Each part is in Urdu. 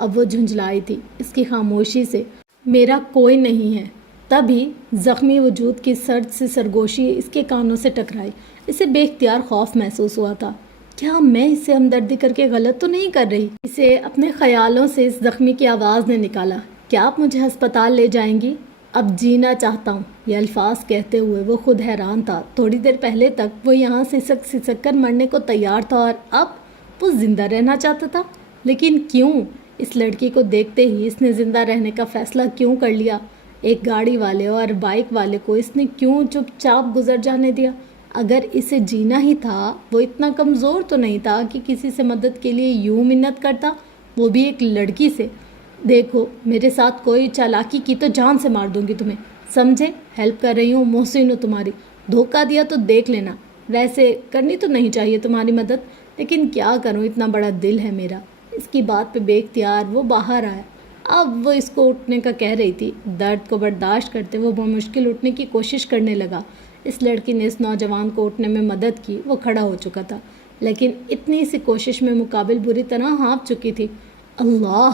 اب وہ جھنجھلائی تھی اس کی خاموشی سے۔ میرا کوئی نہیں ہے۔ تبھی زخمی وجود کی سرد سی سرگوشی اس کے کانوں سے ٹکرائی۔ اسے بے اختیار خوف محسوس ہوا تھا۔ کیا میں اس سے ہمدردی کر کے غلط تو نہیں کر رہی؟ اسے اپنے خیالوں سے اس زخمی کی آواز نے نکالا۔ کیا آپ مجھے ہسپتال لے جائیں گی؟ اب جینا چاہتا ہوں۔ یہ الفاظ کہتے ہوئے وہ خود حیران تھا۔ تھوڑی دیر پہلے تک وہ یہاں سسک کر مرنے کو تیار تھا اور اب وہ زندہ رہنا چاہتا تھا۔ لیکن کیوں؟ اس لڑکی کو دیکھتے ہی اس نے زندہ رہنے کا فیصلہ کیوں کر لیا؟ ایک گاڑی والے اور بائک والے کو اس نے کیوں چپ چاپ گزر جانے دیا؟ اگر اسے جینا ہی تھا، وہ اتنا کمزور تو نہیں تھا کہ کسی سے مدد کے لیے یوں منت کرتا، وہ بھی ایک لڑکی سے۔ دیکھو، میرے ساتھ کوئی چالاکی کی تو جان سے مار دوں گی تمہیں، سمجھے؟ ہیلپ کر رہی ہوں، محسن ہوں تمہاری۔ دھوکہ دیا تو دیکھ لینا۔ ویسے کرنی تو نہیں چاہیے تمہاری مدد، لیکن کیا کروں، اتنا بڑا دل ہے میرا۔ اس کی بات پہ بے اختیار وہ باہر آیا۔ اب وہ اس کو اٹھنے کا کہہ رہی تھی۔ درد کو برداشت کرتے وہ بمشکل اٹھنے کی کوشش کرنے لگا۔ اس لڑکی نے اس نوجوان کو اٹھنے میں مدد کی۔ وہ کھڑا ہو چکا تھا، لیکن اتنی سی کوشش میں مقابل بری طرح ہانپ چکی تھی۔ اللہ،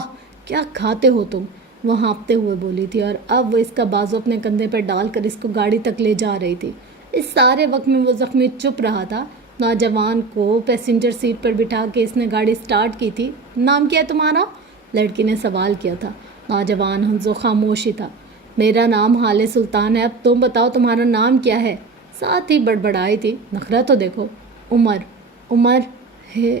کیا کھاتے ہو تم؟ وہ ہانپتے ہوئے بولی تھی، اور اب وہ اس کا بازو اپنے کندھے پر ڈال کر اس کو گاڑی تک لے جا رہی تھی۔ اس سارے وقت میں وہ زخمی چپ رہا تھا۔ نوجوان کو پیسنجر سیٹ پر بٹھا کے اس نے گاڑی سٹارٹ کی تھی۔ نام کیا ہے تمہارا؟ لڑکی نے سوال کیا تھا۔ نوجوان ہنس و خاموش ہی تھا۔ میرا نام حال سلطان ہے، اب تم بتاؤ تمہارا نام کیا ہے؟ ساتھ ہی بڑبڑائی تھی۔ نخرہ تو دیکھو۔ عمر ہے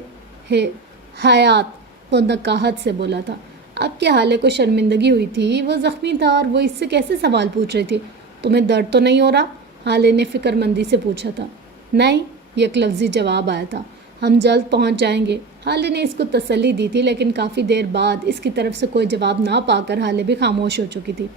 حیات، وہ نقاہت سے بولا تھا۔ اب کیا حالے کو شرمندگی ہوئی تھی؟ وہ زخمی تھا اور وہ اس سے کیسے سوال پوچھ رہی تھی؟ تمہیں درد تو نہیں ہو رہا؟ حالے نے فکر مندی سے پوچھا تھا۔ نہیں، یک لفظی جواب آیا تھا۔ ہم جلد پہنچ جائیں گے۔ حالے نے اس کو تسلی دی تھی، لیکن کافی دیر بعد اس کی طرف سے کوئی جواب نہ پا کر حالے بھی خاموش ہو چکی تھی۔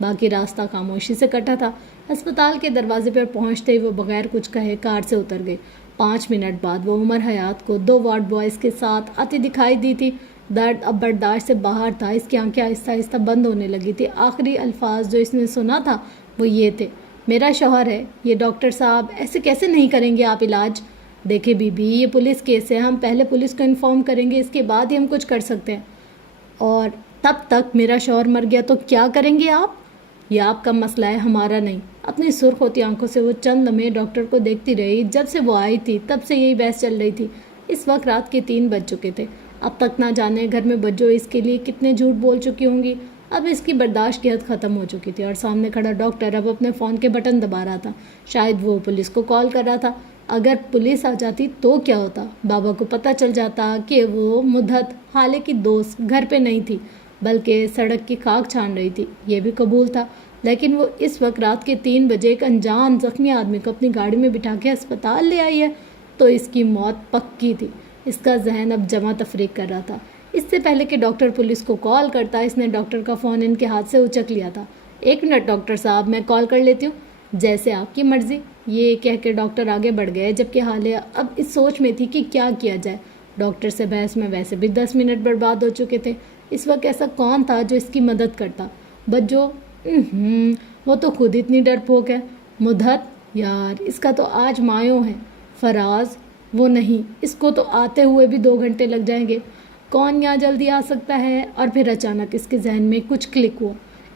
باقی راستہ خاموشی سے کٹا تھا۔ ہسپتال کے دروازے پر پہنچتے ہی وہ بغیر کچھ کہے کار سے اتر گئی۔ 5 منٹ بعد وہ عمر حیات کو 2 وارڈ بوائز کے ساتھ آتی دکھائی دی تھی۔ درد اب برداشت سے باہر تھا۔ اس کی آنکھیں آہستہ آہستہ بند ہونے لگی تھی۔ آخری الفاظ جو اس نے سنا تھا وہ یہ تھے، میرا شوہر ہے، یہ ڈاکٹر صاحب ایسے کیسے نہیں کریں گے آپ علاج؟ دیکھیں بی بی، یہ پولیس کیس ہے، ہم پہلے پولیس کو انفارم کریں گے، اس کے بعد ہی ہم کچھ کر سکتے ہیں۔ اور تب تک میرا شوہر مر گیا تو کیا کریں گے آپ؟ یہ آپ کا مسئلہ ہے، ہمارا نہیں۔ اپنی سرخ ہوتی آنکھوں سے وہ چند لمحے ڈاکٹر کو دیکھتی رہی۔ جب سے وہ آئی تھی تب سے یہی بحث چل رہی تھی۔ اس وقت رات کے 3 بج چکے تھے۔ اب تک نہ جانے گھر میں بجو اس کے لیے کتنے جھوٹ بول چکی ہوں گی۔ اب اس کی برداشت کی حد ختم ہو چکی تھی، اور سامنے کھڑا ڈاکٹر اب اپنے فون کے بٹن دبا رہا تھا۔ شاید وہ پولیس کو کال کر رہا تھا۔ اگر پولیس آ جاتی تو کیا ہوتا؟ بابا کو پتہ چل جاتا کہ وہ مدت حالے کی دوست گھر پہ نہیں تھی، بلکہ سڑک کی خاک چھان رہی تھی۔ یہ بھی قبول تھا، لیکن وہ اس وقت رات کے 3 بجے ایک انجان زخمی آدمی کو اپنی گاڑی میں بٹھا کے ہسپتال لے آئی ہے، تو اس کی موت پکی تھی۔ اس کا ذہن اب جمع تفریق کر رہا تھا۔ اس سے پہلے کہ ڈاکٹر پولیس کو کال کرتا، اس نے ڈاکٹر کا فون ان کے ہاتھ سے اچک لیا تھا۔ 1 منٹ ڈاکٹر صاحب، میں کال کر لیتی ہوں۔ جیسے آپ کی مرضی، یہ کہہ کے ڈاکٹر آگے بڑھ گئے، جبکہ حالے اب اس سوچ میں تھی کہ کیا کیا جائے۔ ڈاکٹر سے بحث میں ویسے بھی 10 منٹ برباد ہو چکے تھے۔ اس وقت ایسا کون تھا جو اس کی مدد کرتا؟ بجو، وہ تو خود اتنی ڈرپوک ہے۔ مدت، یار اس کا تو آج مایوں ہے۔ فراز، وہ نہیں، اس کو تو آتے ہوئے بھی 2 گھنٹے لگ جائیں گے۔ کون یہاں جلدی آ سکتا ہے؟ اور پھر اچانک اس کے ذہن میں کچھ کلک ہوا۔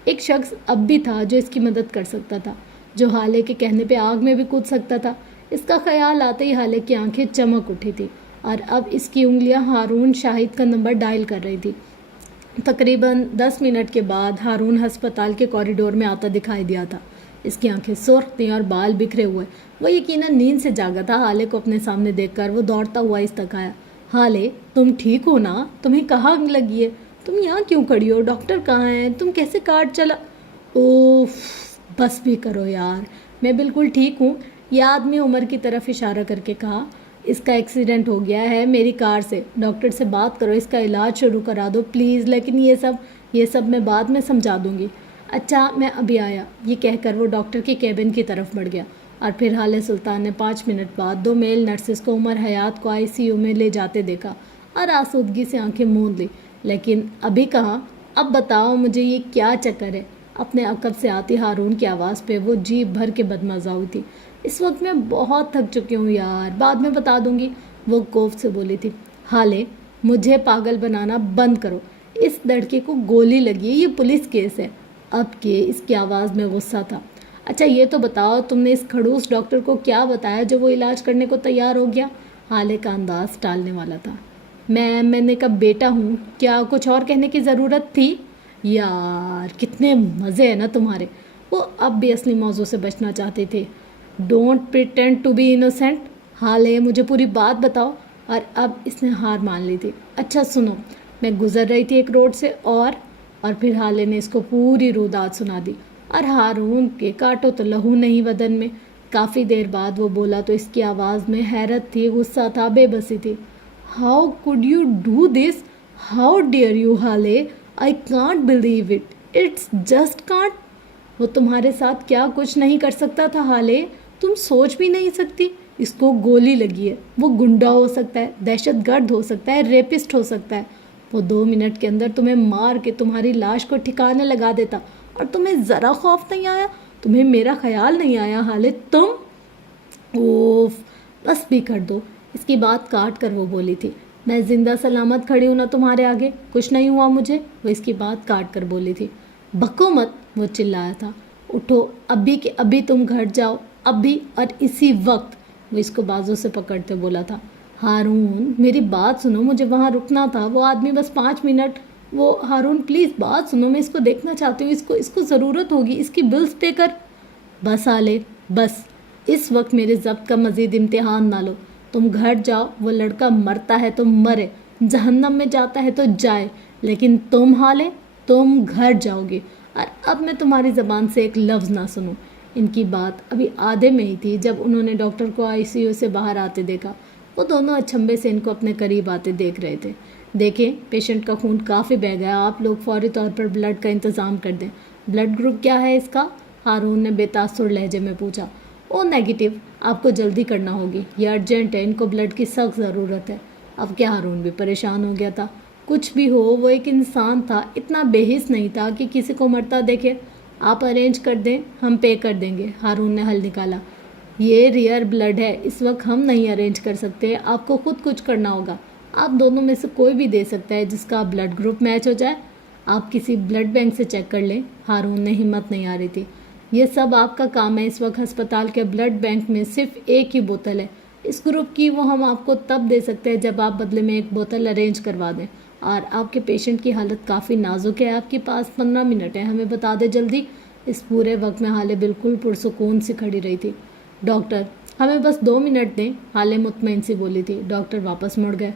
ایک شخص اب بھی تھا جو اس کی مدد کر سکتا تھا، جو حالے کے کہنے پہ آگ میں بھی کود سکتا تھا۔ اس کا خیال آتے ہی حالے کی آنکھیں چمک اٹھی تھی، اور اب اس کی انگلیاں ہارون شاہد کا نمبر ڈائل کر رہی تھی۔ تقریباً 10 منٹ کے بعد ہارون ہسپتال کے کوریڈور میں آتا دکھائی دیا تھا۔ اس کی آنکھیں سرخ تھیں اور بال بکھرے ہوئے۔ وہ یقیناً نیند سے جاگا تھا۔ حالے کو اپنے سامنے دیکھ کر وہ دوڑتا ہوا اس تک آیا۔ حالے، تم ٹھیک ہو نا؟ تمہیں کہاں لگی ہے؟ تم یہاں کیوں کھڑی ہو؟ ڈاکٹر کہاں ہیں؟ تم کیسے کارڈ چلا؟ اوف، بس بھی کرو یار، میں بالکل ٹھیک ہوں۔ یہ آدمی عمر کی طرف اشارہ کر کے کہا، اس کا ایکسیڈنٹ ہو گیا ہے میری کار سے۔ ڈاکٹر سے بات کرو، اس کا علاج شروع کرا دو پلیز، لیکن یہ سب میں بعد میں سمجھا دوں گی۔ اچھا، میں ابھی آیا، یہ کہہ کر وہ ڈاکٹر کے کیبن کی طرف بڑھ گیا۔ اور پھر حالے سلطان نے 5 منٹ بعد 2 میل نرسز کو عمر حیات کو ICU میں لے جاتے دیکھا، اور آسودگی سے آنکھیں موند لی۔ لیکن ابھی کہاں؟ اب بتاؤ مجھے، یہ کیا چکر ہے؟ اپنے عقب سے آتی ہارون کی آواز پہ وہ جیب بھر کے بدمزہ ہوئی تھی۔ اس وقت میں بہت تھک چکی ہوں یار، بعد میں بتا دوں گی، وہ کوف سے بولی تھی۔ حالے، مجھے پاگل بنانا بند کرو۔ اس لڑکے کو گولی لگی ہے, یہ پولیس کیس ہے. اب کہ اس کی آواز میں غصہ تھا. اچھا یہ تو بتاؤ تم نے اس کھڑوس ڈاکٹر کو کیا بتایا جو وہ علاج کرنے کو تیار ہو گیا؟ حالے کا انداز ٹالنے والا تھا. میں نے کہا بیٹا ہوں, کیا کچھ اور کہنے کی ضرورت تھی؟ یار کتنے مزے ہیں نا تمہارے. وہ اب بھی اصلی موضوع سے بچنا چاہتے تھے. Don't pretend to be innocent. حالے مجھے پوری بات بتاؤ. اور اب اس نے ہار مان لی تھی. اچھا سنو, میں گزر رہی تھی ایک روڈ سے اور پھر حالے نے اس کو پوری رودات سنا دی. اور ہارون کے کاٹو تو لہو نہیں بدن میں. کافی دیر بعد وہ بولا تو اس کی آواز میں حیرت تھی, غصہ تھا, بے بسی تھی. How could you do this? How dare you حالے؟ I can't believe it. It's just can't. وہ تمہارے ساتھ کیا کچھ نہیں کر سکتا تھا حالے, تم سوچ بھی نہیں سکتی. اس کو گولی لگی ہے. وہ گنڈا ہو سکتا ہے, دہشت گرد ہو سکتا ہے, ریپسٹ ہو سکتا ہے. وہ 2 منٹ کے اندر تمہیں مار کے تمہاری لاش کو ٹھکانے لگا دیتا, اور تمہیں ذرا خوف نہیں آیا؟ تمہیں میرا خیال نہیں آیا حالے؟ تم اوف بس بھی کر دو. اس کی بات کاٹ کر وہ بولی تھی. میں زندہ سلامت کھڑی ہوں نا تمہارے آگے, کچھ نہیں ہوا مجھے. وہ اس کی بات کاٹ کر بولی تھی. بکو مت, وہ چلایا تھا. اٹھو ابھی کہ ابھی تم گھر جاؤ, ابھی اور اسی وقت. وہ اس کو بازو سے پکڑتے بولا تھا. ہارون میری بات سنو, مجھے وہاں رکنا تھا. وہ آدمی بس 5 منٹ. وہ ہارون پلیز بات سنو, میں اس کو دیکھنا چاہتی ہوں. اس کو ضرورت ہوگی, اس کی بلز پے کر. بس حالے بس, اس وقت میرے ضبط کا مزید امتحان نہ لو. تم گھر جاؤ. وہ لڑکا مرتا ہے تو مرے, جہنم میں جاتا ہے تو جائے, لیکن تم حالے تم گھر جاؤ گے. اور اب میں تمہاری زبان سے ایک لفظ نہ سنوں. ان کی بات ابھی آدھے میں ہی تھی جب انہوں نے ڈاکٹر کو ICU سے باہر آتے دیکھا. وہ دونوں اچھمبے سے ان کو اپنے قریب آتے دیکھ رہے تھے. دیکھیں پیشنٹ کا خون کافی بہہ گیا, آپ لوگ فوری طور پر بلڈ کا انتظام کر دیں. بلڈ گروپ کیا ہے اس کا؟ ہارون نے بے تاثر لہجے میں پوچھا. او نیگیٹو. آپ کو جلدی کرنا ہوگی, یہ ارجنٹ ہے, ان کو بلڈ کی سخت ضرورت ہے. اب کیا ہارون بھی پریشان ہو گیا تھا. کچھ بھی ہو وہ ایک انسان تھا, اتنا بے حس نہیں تھا کہ کسی کو مرتا دیکھے. آپ ارینج کر دیں, ہم پے کر دیں گے. ہارون نے حل نکالا. یہ ریئر بلڈ ہے, اس وقت ہم نہیں ارینج کر سکتے, آپ کو خود کچھ کرنا ہوگا. آپ دونوں میں سے کوئی بھی دے سکتا ہے جس کا بلڈ گروپ میچ ہو جائے. آپ کسی بلڈ بینک سے چیک کر لیں. ہارون نے ہمت نہیں آ رہی تھی. یہ سب آپ کا کام ہے. اس وقت ہسپتال کے بلڈ بینک میں صرف ایک ہی بوتل ہے اس گروپ کی, وہ ہم آپ کو تب دے سکتے ہیں جب آپ بدلے میں ایک بوتل ارینج کروا دیں. اور آپ کے پیشنٹ کی حالت کافی نازک ہے, آپ کے پاس 15 منٹ ہے, ہمیں بتا دیں جلدی. اس پورے وقت میں حالے بالکل پرسکون سی کھڑی رہی تھی. ڈاکٹر ہمیں بس 2 منٹ دیں, حالے مطمئن سی بولی تھی. ڈاکٹر واپس مڑ گئے.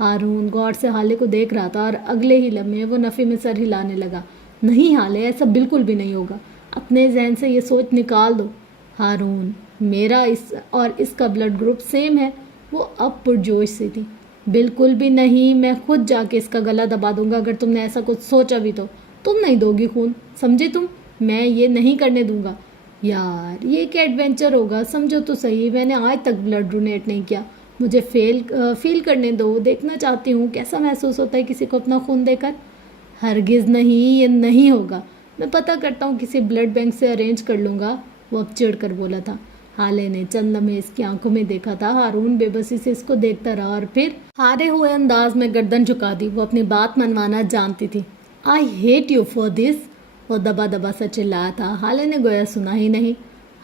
ہارون غور سے حالے کو دیکھ رہا تھا اور اگلے ہی لمحے وہ نفی میں سر ہلانے لگا. نہیں حالے, ایسا بالکل بھی نہیں ہوگا, اپنے ذہن سے یہ سوچ نکال دو. ہارون میرا اس کا بلڈ گروپ سیم ہے. وہ اب پرجوش سی تھی. بالکل بھی نہیں, میں خود جا کے اس کا گلا دبا دوں گا اگر تم نے ایسا کچھ سوچا بھی تو. تم نہیں دو گی خون, سمجھے تم؟ میں یہ نہیں کرنے دوں گا. یار یہ ایک ایڈونچر ہوگا, سمجھو تو صحیح. میں نے آج تک بلڈ ڈونیٹ نہیں کیا, مجھے فیل کرنے دو, دیکھنا چاہتی ہوں کیسا محسوس ہوتا ہے کسی کو اپنا خون دے کر. ہرگز نہیں, یہ نہیں ہوگا. میں پتہ کرتا ہوں, کسی بلڈ بینک سے ارینج کر لوں گا. وہ اب چڑھ کر بولا تھا. حالے نے چند لمحے اس کی آنکھوں میں دیکھا تھا. ہارون بے بسی سے اس کو دیکھتا رہا اور پھر ہارے ہوئے انداز میں گردن جھکا دی. وہ اپنی بات منوانا جانتی تھی. I hate you for this. وہ دبا دبا سا چلایا تھا. حالے نے گویا سنا ہی نہیں.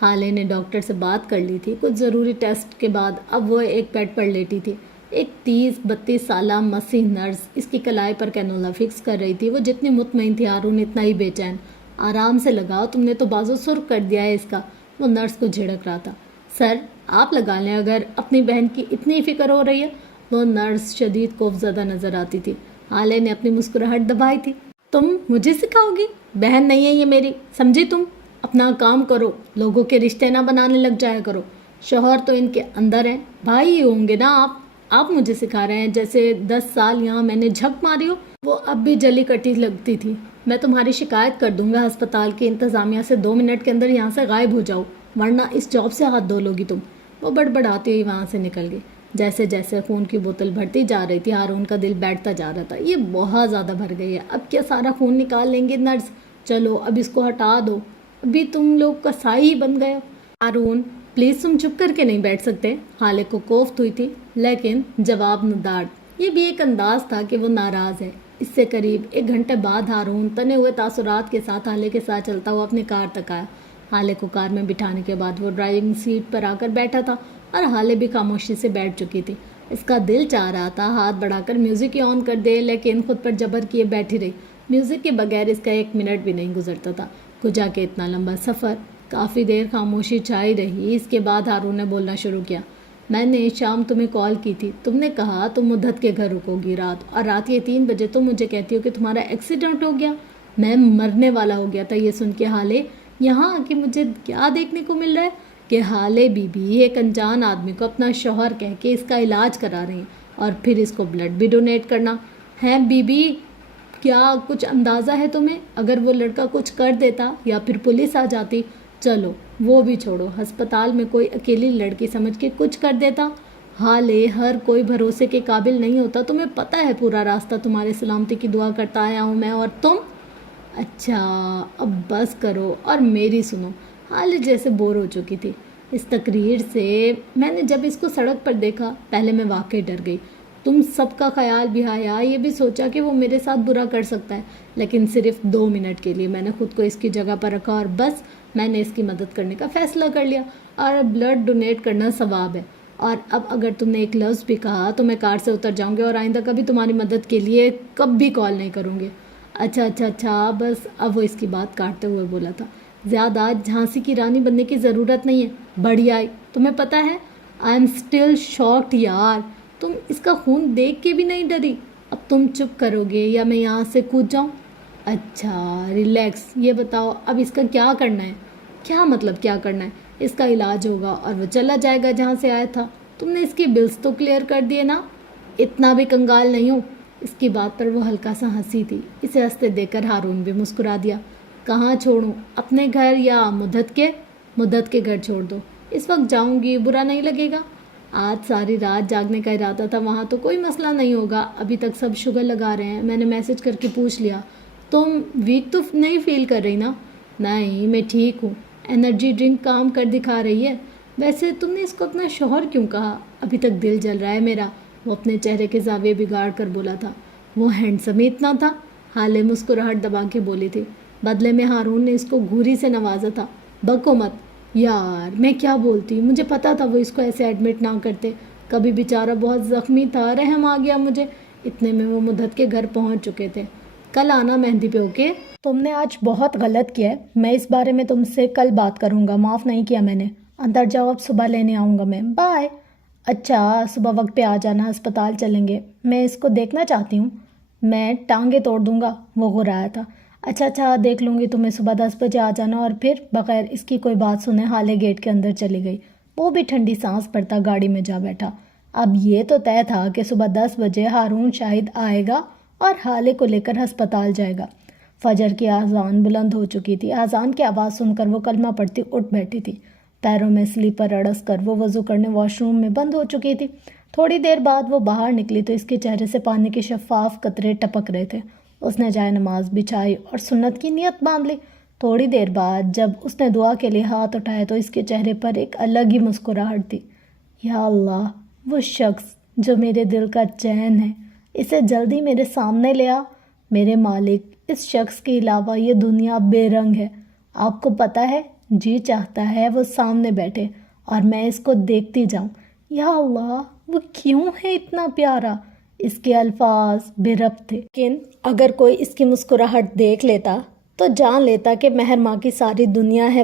حالے نے ڈاکٹر سے بات کر لی تھی. کچھ ضروری ٹیسٹ کے بعد اب وہ ایک بیڈ پر لیٹی تھی. ایک 30-32 سالہ مسیح نرس اس کی کلائی پر کینولا فکس کر رہی تھی. وہ جتنی مطمئن تھی ہارون اتنا ہی بے چین. آرام سے لگاؤ, تم نے تو بازو سرخ کر دیا ہے اس کا. وہ نرس کو جھڑک رہا تھا. سر آپ لگا لیں اگر اپنی بہن کی اتنی فکر ہو رہی ہے. وہ نرس شدید خوف زدہ نظر آتی تھی. حالے نے اپنی مسکراہٹ دبائی تھی. تم مجھے سکھاؤ گی؟ بہن نہیں ہے یہ میری, سمجھی تم؟ اپنا کام کرو, لوگوں کے رشتے نہ بنانے لگ جایا کرو. شوہر تو ان کے اندر ہیں, بھائی ہی ہوں گے نا آپ مجھے سکھا رہے ہیں جیسے 10 سال یہاں میں نے جھک ماری ہو. وہ اب بھی جلی کٹی لگتی تھی. میں تمہاری شکایت کر دوں گا ہسپتال کی انتظامیہ سے. 2 منٹ کے اندر یہاں سے غائب ہو جاؤ ورنہ اس جاب سے ہاتھ دھو لوگی تم. وہ بڑبڑاتی ہوئی وہاں سے نکل گئی. جیسے جیسے خون کی بوتل بھرتی جا رہی تھی ہارون کا دل بیٹھتا جا رہا تھا. یہ بہت زیادہ بھر گئی ہے, اب کیا سارا خون نکال لیں گے نرس؟ چلو اب اس کو ہٹا دو, ابھی تم لوگ کا سائی ہی بن گیا. ہارون پلیز تم چپ کر کے نہیں بیٹھ سکتے؟ حالے کو کوفت ہوئی تھی لیکن جواب نہ ڈاٹ. یہ بھی ایک انداز تھا کہ وہ ناراض ہے. اس سے قریب 1 گھنٹے بعد ہارون تنے ہوئے تاثرات کے ساتھ حالے کے ساتھ چلتا ہوا اپنی کار تک آیا۔ حالے کو کار میں بٹھانے کے بعد وہ ڈرائیونگ سیٹ پر آ کر بیٹھا تھا اور حالے بھی خاموشی سے بیٹھ چکی تھی۔ اس کا دل چاہ رہا تھا ہاتھ بڑھا کر میوزک ہی آن کر دے، لیکن خود پر جبر کیے بیٹھی رہی۔ میوزک کے بغیر اس کا 1 منٹ بھی نہیں گزرتا تھا۔ کجا کے اتنا لمبا سفر۔ کافی دیر خاموشی چھائی رہی۔ اس کے بعد ہارون نے بولنا شروع کیا۔ میں نے شام تمہیں کال کی تھی، تم نے کہا تم مدت کے گھر رکو گی رات، اور رات کے 3 بجے تم مجھے کہتی ہو کہ تمہارا ایکسیڈنٹ ہو گیا۔ میں مرنے والا ہو گیا تھا یہ سن کے حالے یہاں آ کے مجھے کیا دیکھنے کو مل رہا ہے کہ حالے بی بی ایک انجان آدمی کو اپنا شوہر کہہ کے اس کا علاج کرا رہے ہیں، اور پھر اس کو بلڈ بھی ڈونیٹ کرنا ہے۔ بی بی کیا کچھ اندازہ ہے تمہیں؟ اگر وہ لڑکا کچھ کر دیتا یا پھر پولیس آ جاتی، چلو وہ بھی چھوڑو، ہسپتال میں کوئی اکیلی لڑکی سمجھ کے کچھ کر دیتا، حالے ہر کوئی بھروسے کے قابل نہیں ہوتا۔ تمہیں پتہ ہے پورا راستہ تمہارے سلامتی کی دعا کرتا آیا ہوں میں، اور تم؟ اچھا اب بس کرو اور میری سنو۔ حالے جیسے بور ہو چکی تھی اس تقریر سے۔ میں نے جب اس کو سڑک پر دیکھا پہلے میں واقعی ڈر گئی۔ تم سب کا خیال بھی آیا، یہ بھی سوچا کہ وہ میرے ساتھ برا کر سکتا ہے، لیکن صرف 2 منٹ کے لیے میں نے خود کو اس کی جگہ پر رکھا اور بس میں نے اس کی مدد کرنے کا فیصلہ کر لیا، اور بلڈ ڈونیٹ کرنا ثواب ہے۔ اور اب اگر تم نے ایک لفظ بھی کہا تو میں کار سے اتر جاؤں گی اور آئندہ کبھی تمہاری مدد کے لیے کبھی کال نہیں کروں گی۔ اچھا بس۔ اب وہ اس کی بات کاٹتے ہوئے بولا تھا، زیادہ جھانسی کی رانی بننے کی ضرورت نہیں ہے۔ بڑھیا آئی، تمہیں پتہ ہے آئی ایم اسٹل شاکڈ یار، تم اس کا خون دیکھ کے بھی نہیں ڈری۔ اب تم چپ کرو گے یا میں یہاں سے کود جاؤں؟ اچھا ریلیکس، یہ بتاؤ اب اس کا کیا کرنا ہے؟ کیا مطلب کیا کرنا ہے؟ اس کا علاج ہوگا اور وہ چلا جائے گا جہاں سے آیا تھا۔ تم نے اس کی بلز تو کلیئر کر دیے نا؟ اتنا بھی کنگال نہیں ہوں۔ اس کی بات پر وہ ہلکا سا ہنسی تھی۔ اسے ہنستے دیکھ کر ہارون بھی مسکرا دیا۔ کہاں چھوڑوں، اپنے گھر یا مدت کے گھر چھوڑ دو، اس وقت جاؤں گی، برا نہیں لگے گا؟ آج ساری رات جاگنے کا ارادہ تھا، وہاں تو کوئی مسئلہ نہیں ہوگا، ابھی تک سب شوگر لگا رہے ہیں، میں نے میسج کر کے پوچھ لیا۔ تم ویک تو نہیں فیل کر رہی نا؟ نہیں میں ٹھیک ہوں، انرجی ڈرنک کام کر دکھا رہی ہے۔ ویسے تم نے اس کو اپنا شوہر کیوں کہا؟ ابھی تک دل جل رہا ہے میرا، وہ اپنے چہرے کے زاویے بگاڑ کر بولا تھا۔ وہ ہینڈسم ہی اتنا تھا؟ حالے مسکراہٹ دبا کے بولی تھی۔ بدلے میں ہارون نے اس کو گھوری سے نوازا تھا۔ بکو مت یار، میں کیا بولتی، مجھے پتا تھا وہ اس کو ایسے ایڈمٹ نہ کرتے، کبھی بیچارہ بہت زخمی تھا، رحم آ گیا مجھے۔ اتنے میں وہ مدت کے گھر پہنچ چکے تھے۔ کل آنا مہندی پہ، اوکے؟ تم نے آج بہت غلط کیا ہے، میں اس بارے میں تم سے کل بات کروں گا، معاف نہیں کیا میں نے۔ اندر جاؤ، اب صبح لینے آؤں گا میں، بائے۔ اچھا صبح وقت پہ آ جانا، ہسپتال چلیں گے، میں اس کو دیکھنا چاہتی ہوں، میں ٹانگیں توڑ دوں گا، وہ غرایا تھا۔ اچھا دیکھ لوں گی، تمہیں صبح 10 بجے آ جانا۔ اور پھر بغیر اس کی کوئی بات سنے حالے گیٹ کے اندر چلی گئی۔ وہ بھی ٹھنڈی سانس پڑتا گاڑی میں جا بیٹھا۔ اب یہ تو طے تھا کہ صبح 10 بجے ہارون شاہد آئے گا اور حالے کو لے کر ہسپتال جائے گا۔ فجر کی اذان بلند ہو چکی تھی۔ اذان کی آواز سن کر وہ کلمہ پڑھتی اٹھ بیٹھی تھی۔ پیروں میں سلیپر اڑس کر وہ وضو کرنے واش روم میں بند ہو چکی تھی۔ تھوڑی دیر بعد وہ باہر نکلی تو اس کے چہرے سے پانی کے شفاف قطرے ٹپک رہے تھے۔ اس نے جائے نماز بچھائی اور سنت کی نیت باندھ لی۔ تھوڑی دیر بعد جب اس نے دعا کے لیے ہاتھ اٹھائے تو اس کے چہرے پر ایک الگ ہی مسکراہٹ تھی۔ یا اللہ، وہ شخص جو میرے دل کا چین ہے، اسے جلدی میرے سامنے لے آ۔ میرے مالک، اس شخص کے علاوہ یہ دنیا بے رنگ ہے۔ آپ کو پتہ ہے، جی چاہتا ہے وہ سامنے بیٹھے اور میں اس کو دیکھتی جاؤں۔ یا اللہ، وہ کیوں ہے اتنا پیارا؟ اس کے الفاظ بے ربط تھے، لیکن اگر کوئی اس کی مسکراہٹ دیکھ لیتا تو جان لیتا کہ مہر ماں کی ساری دنیا ہے۔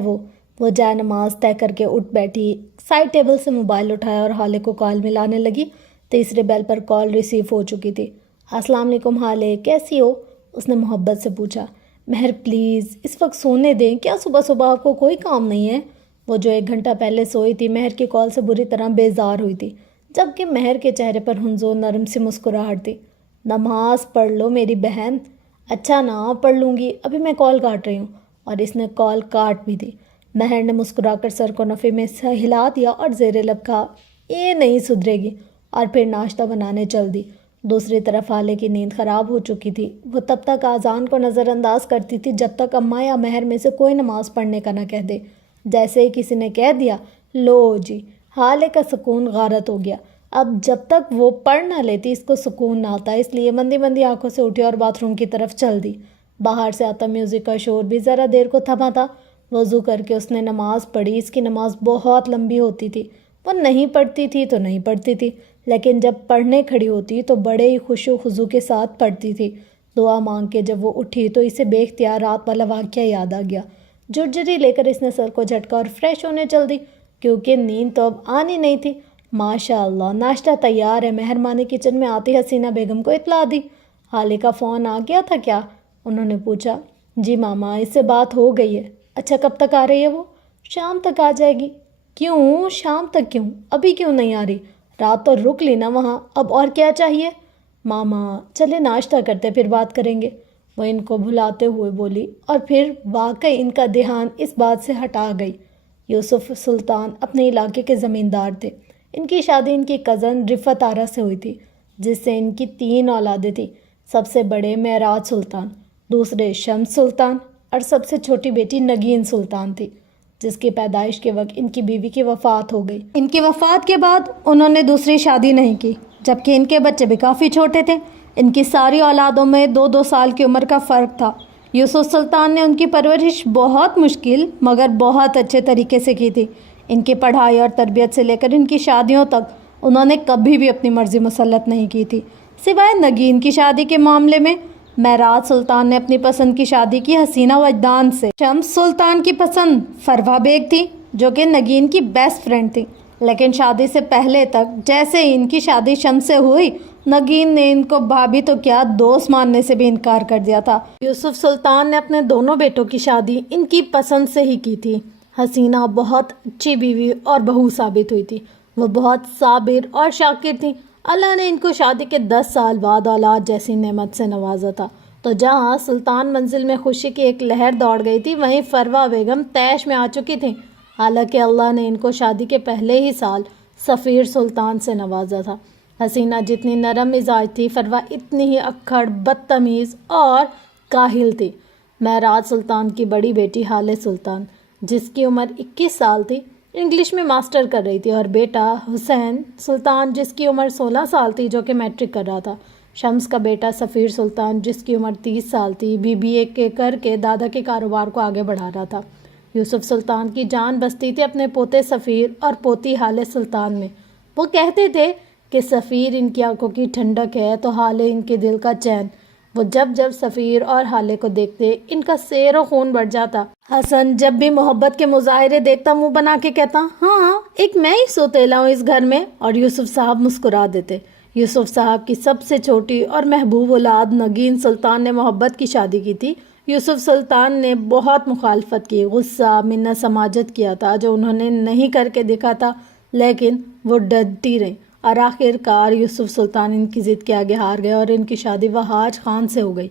وہ جائے نماز طے کر کے اٹھ بیٹھی، سائڈ ٹیبل سے موبائل اٹھایا اور حالے کو کال ملانے لگی۔ تیسرے بیل پر کال ریسیو ہو چکی تھی۔ السلام علیکم حالے، کیسی ہو؟ اس نے محبت سے پوچھا۔ مہر پلیز اس وقت سونے دیں، کیا صبح صبح آپ کو کوئی کام نہیں ہے؟ وہ جو 1 گھنٹہ پہلے سوئی تھی مہر کی کال سے بری طرح بیزار ہوئی تھی، جبکہ مہر کے چہرے پر ہنز و نرم سی مسکراہٹ تھی۔ نماز پڑھ لو میری بہن۔ اچھا نا، پڑھ لوں گی، ابھی میں کال کاٹ رہی ہوں۔ اور اس نے کال کاٹ بھی دی۔ مہر نے مسکرا کر سر کو نفے میں ہلا دیا اور زیر لب کہا، یہ نہیں سدھرے گی، اور پھر ناشتہ بنانے چل دی۔ دوسری طرف حالے کی نیند خراب ہو چکی تھی۔ وہ تب تک اذان کو نظر انداز کرتی تھی جب تک اماں یا مہر میں سے کوئی نماز پڑھنے کا نہ کہہ دے۔ جیسے ہی کسی نے کہہ دیا، لو جی، حالے کا سکون غارت ہو گیا۔ اب جب تک وہ پڑھ نہ لیتی اس کو سکون نہ آتا، اس لیے مندی مندی آنکھوں سے اٹھی اور باتھ روم کی طرف چل دی۔ باہر سے آتا میوزک کا شور بھی ذرا دیر کو تھما تھا۔ وضو کر کے اس نے نماز پڑھی۔ اس کی نماز بہت لمبی ہوتی تھی، وہ نہیں پڑھتی تھی تو نہیں پڑھتی تھی، لیکن جب پڑھنے کھڑی ہوتی تو بڑے ہی خوش و خضوع کے ساتھ پڑھتی تھی۔ دعا مانگ کے جب وہ اٹھی تو اسے بے اختیار رات والا واقعہ یاد آ گیا۔ جھرجھری لے کر اس نے سر کو جھٹکا اور فریش ہونے چل دی، کیونکہ نیند تو اب آنی نہیں تھی۔ ماشاء اللہ ناشتہ تیار ہے، مہربانی کچن میں آتی حسینہ بیگم کو اطلاع دی۔ حالے کا فون آ گیا تھا کیا؟ انہوں نے پوچھا۔ جی ماما، اس سے بات ہو گئی ہے۔ اچھا، کب تک آ رہی ہے وہ؟ شام تک آ جائے گی۔ کیوں شام تک کیوں؟ ابھی کیوں نہیں آ رہی؟ رات تو رک لی نا وہاں، اب اور کیا چاہیے؟ ماما چلے ناشتہ کرتے پھر بات کریں گے، وہ ان کو بھلاتے ہوئے بولی، اور پھر واقعی ان کا دھیان اس بات سے ہٹا گئی۔ یوسف سلطان اپنے علاقے کے زمیندار تھے۔ ان کی شادی ان کی کزن رفت آرا سے ہوئی تھی، جس سے ان کی 3 اولادیں تھیں۔ سب سے بڑے معراج سلطان، دوسرے شمس سلطان اور سب سے چھوٹی بیٹی نگین سلطان تھی، جس کی پیدائش کے وقت ان کی بیوی کی وفات ہو گئی۔ ان کی وفات کے بعد انہوں نے دوسری شادی نہیں کی، جبکہ ان کے بچے بھی کافی چھوٹے تھے۔ ان کی ساری اولادوں میں 2-2 سال کی عمر کا فرق تھا۔ یوسف سلطان نے ان کی پرورش بہت مشکل مگر بہت اچھے طریقے سے کی تھی۔ ان کی پڑھائی اور تربیت سے لے کر ان کی شادیوں تک انہوں نے کبھی بھی اپنی مرضی مسلط نہیں کی تھی، سوائے نگین کی شادی کے معاملے میں۔ معراج سلطان نے اپنی پسند کی شادی کی حسینہ وجدان سے۔ شمس سلطان کی پسند فروا بیگ تھی، جو کہ نگین کی بیسٹ فرینڈ تھی، لیکن شادی سے پہلے تک جیسے ہی ان کی شادی شمس سے ہوئی، نگین نے ان کو بھابھی تو کیا دوست ماننے سے بھی انکار کر دیا تھا۔ یوسف سلطان نے اپنے دونوں بیٹوں کی شادی ان کی پسند سے ہی کی تھی۔ حسینہ بہت اچھی بیوی اور بہو ثابت ہوئی تھی، وہ بہت صابر اور شاکر تھیں۔ اللہ نے ان کو شادی کے 10 سال بعد اولاد جیسی نعمت سے نوازا تھا، تو جہاں سلطان منزل میں خوشی کی ایک لہر دوڑ گئی تھی، وہیں فروا بیگم طیش میں آ چکی تھیں۔ حالانکہ اللہ نے ان کو شادی کے پہلے ہی سال سفیر سلطان سے نوازا تھا۔ حسینہ جتنی نرم مزاج تھی، فروا اتنی ہی اکھڑ، بدتمیز اور کاہل تھی۔ معراج سلطان کی بڑی بیٹی حالے سلطان، جس کی عمر 21 سال تھی، انگلش میں ماسٹر کر رہی تھی، اور بیٹا حسین سلطان، جس کی عمر 16 سال تھی، جو کہ میٹرک کر رہا تھا۔ شمس کا بیٹا سفیر سلطان، جس کی عمر 30 سال تھی، BBA کے کر کے دادا کے کاروبار کو آگے بڑھا رہا تھا۔ یوسف سلطان کی جان بستی تھی اپنے پوتے سفیر اور پوتی حالے سلطان میں۔ وہ کہتے تھے کہ سفیر ان کی آنکھوں کی ٹھنڈک ہے تو حالے ان کے دل کا چین۔ وہ جب جب سفیر اور حالے کو دیکھتے، ان کا سیر و خون بڑھ جاتا۔ حسن جب بھی محبت کے مظاہرے دیکھتا، منہ بنا کے کہتا، ہاں ایک میں ہی سوتیلا ہوں اس گھر میں، اور یوسف صاحب مسکرا دیتے۔ یوسف صاحب کی سب سے چھوٹی اور محبوب اولاد نگین سلطان نے محبت کی شادی کی تھی۔ یوسف سلطان نے بہت مخالفت کی، غصہ، منت سماجت کیا تھا، جو انہوں نے نہیں کر کے دکھا تھا، لیکن وہ ڈٹی رہیں، اور آخر کار یوسف سلطان ان کی ضد کے آگے ہار گئے اور ان کی شادی وہاج خان سے ہو گئی۔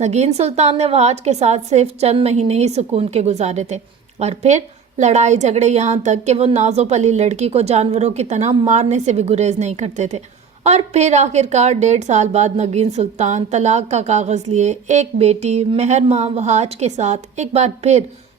نگین سلطان نے وہاج کے ساتھ صرف چند مہینے ہی سکون کے گزارے تھے، اور پھر لڑائی جھگڑے، یہاں تک کہ وہ نازو پلی لڑکی کو جانوروں کی طرح مارنے سے بھی گریز نہیں کرتے تھے۔ اور پھر آخر کار 1.5 سال بعد نگین سلطان طلاق کا کاغذ لیے ایک بیٹی مہرماں وہاج کے ساتھ ایک بار پھر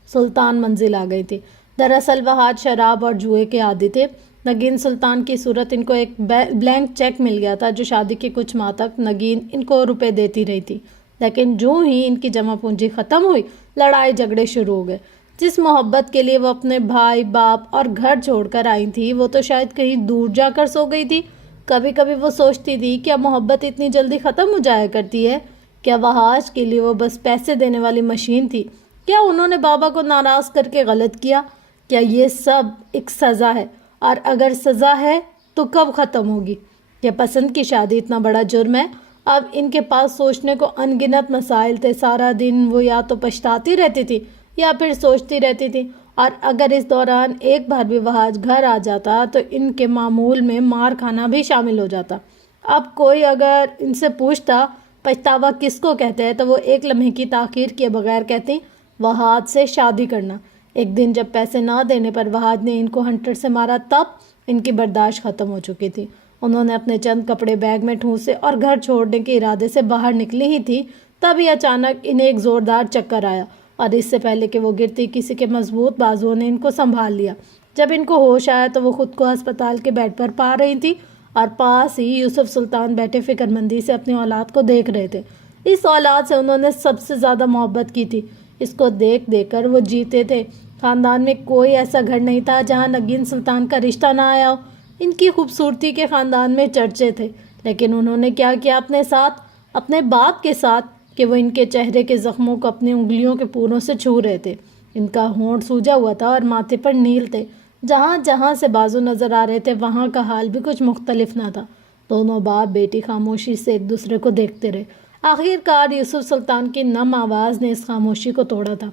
سلطان منزل آ گئی تھی۔ دراصل وہاج شراب اور جوئے کے عادی تھے۔ نگین سلطان کی صورت ان کو ایک بلینک چیک مل گیا تھا، جو شادی کے کچھ ماہ تک نگین ان کو روپے دیتی رہی تھی، لیکن جو ہی ان کی جمع پونجی ختم ہوئی، لڑائی جھگڑے شروع ہو گئے۔ جس محبت کے لیے وہ اپنے بھائی، باپ اور گھر چھوڑ کر آئی تھی، وہ تو شاید کہیں دور جا کر سو گئی تھی۔ کبھی کبھی وہ سوچتی تھی، کیا محبت اتنی جلدی ختم ہو جایا کرتی ہے؟ کیا وہاج کے لیے وہ بس پیسے دینے والی مشین تھی؟ کیا انہوں نے بابا کو ناراض کر کے غلط کیا؟ کیا یہ سب ایک سزا ہے؟ اور اگر سزا ہے تو کب ختم ہوگی؟ کیا پسند کی شادی اتنا بڑا جرم ہے؟ اب ان کے پاس سوچنے کو ان گنت مسائل تھے۔ سارا دن وہ یا تو پچھتاتی رہتی تھی یا پھر سوچتی رہتی تھی، اور اگر اس دوران ایک بار بھی وہاج گھر آ جاتا تو ان کے معمول میں مار کھانا بھی شامل ہو جاتا۔ اب کوئی اگر ان سے پوچھتا پچھتاوا کس کو کہتے ہیں، تو وہ ایک لمحے کی تاخیر کیے بغیر کہتی وہاج سے شادی کرنا۔ ایک دن جب پیسے نہ دینے پر وہاج نے ان کو ہنٹر سے مارا، تب ان کی برداشت ختم ہو چکی تھی۔ انہوں نے اپنے چند کپڑے بیگ میں ٹھونسے اور گھر چھوڑنے کے ارادے سے باہر نکلی ہی تھی، تبھی اچانک انہیں ایک زوردار چکر آیا، اور اس سے پہلے کہ وہ گرتی، کسی کے مضبوط بازوؤں نے ان کو سنبھال لیا۔ جب ان کو ہوش آیا تو وہ خود کو ہسپتال کے بیڈ پر پا رہی تھی، اور پاس ہی یوسف سلطان بیٹھے فکر مندی سے اپنی اولاد کو دیکھ رہے تھے۔ اس اولاد سے انہوں نے سب سے زیادہ محبت کی تھی، اس کو دیکھ دیکھ کر وہ جیتے تھے۔ خاندان میں کوئی ایسا گھر نہیں تھا جہاں نگین سلطان کا رشتہ نہ آیا ہو۔ ان کی خوبصورتی کے خاندان میں چرچے تھے، لیکن انہوں نے کیا کیا اپنے ساتھ، اپنے باپ کے ساتھ، کہ وہ ان کے چہرے کے زخموں کو اپنی انگلیوں کے پوروں سے چھو رہے تھے۔ ان کا ہونٹ سوجا ہوا تھا اور ماتھے پر نیل تھے۔ جہاں جہاں سے بازو نظر آ رہے تھے وہاں کا حال بھی کچھ مختلف نہ تھا۔ دونوں باپ بیٹی خاموشی سے ایک دوسرے کو دیکھتے رہے۔ آخر کار یوسف سلطان کی نم آواز نے اس خاموشی کو توڑا تھا۔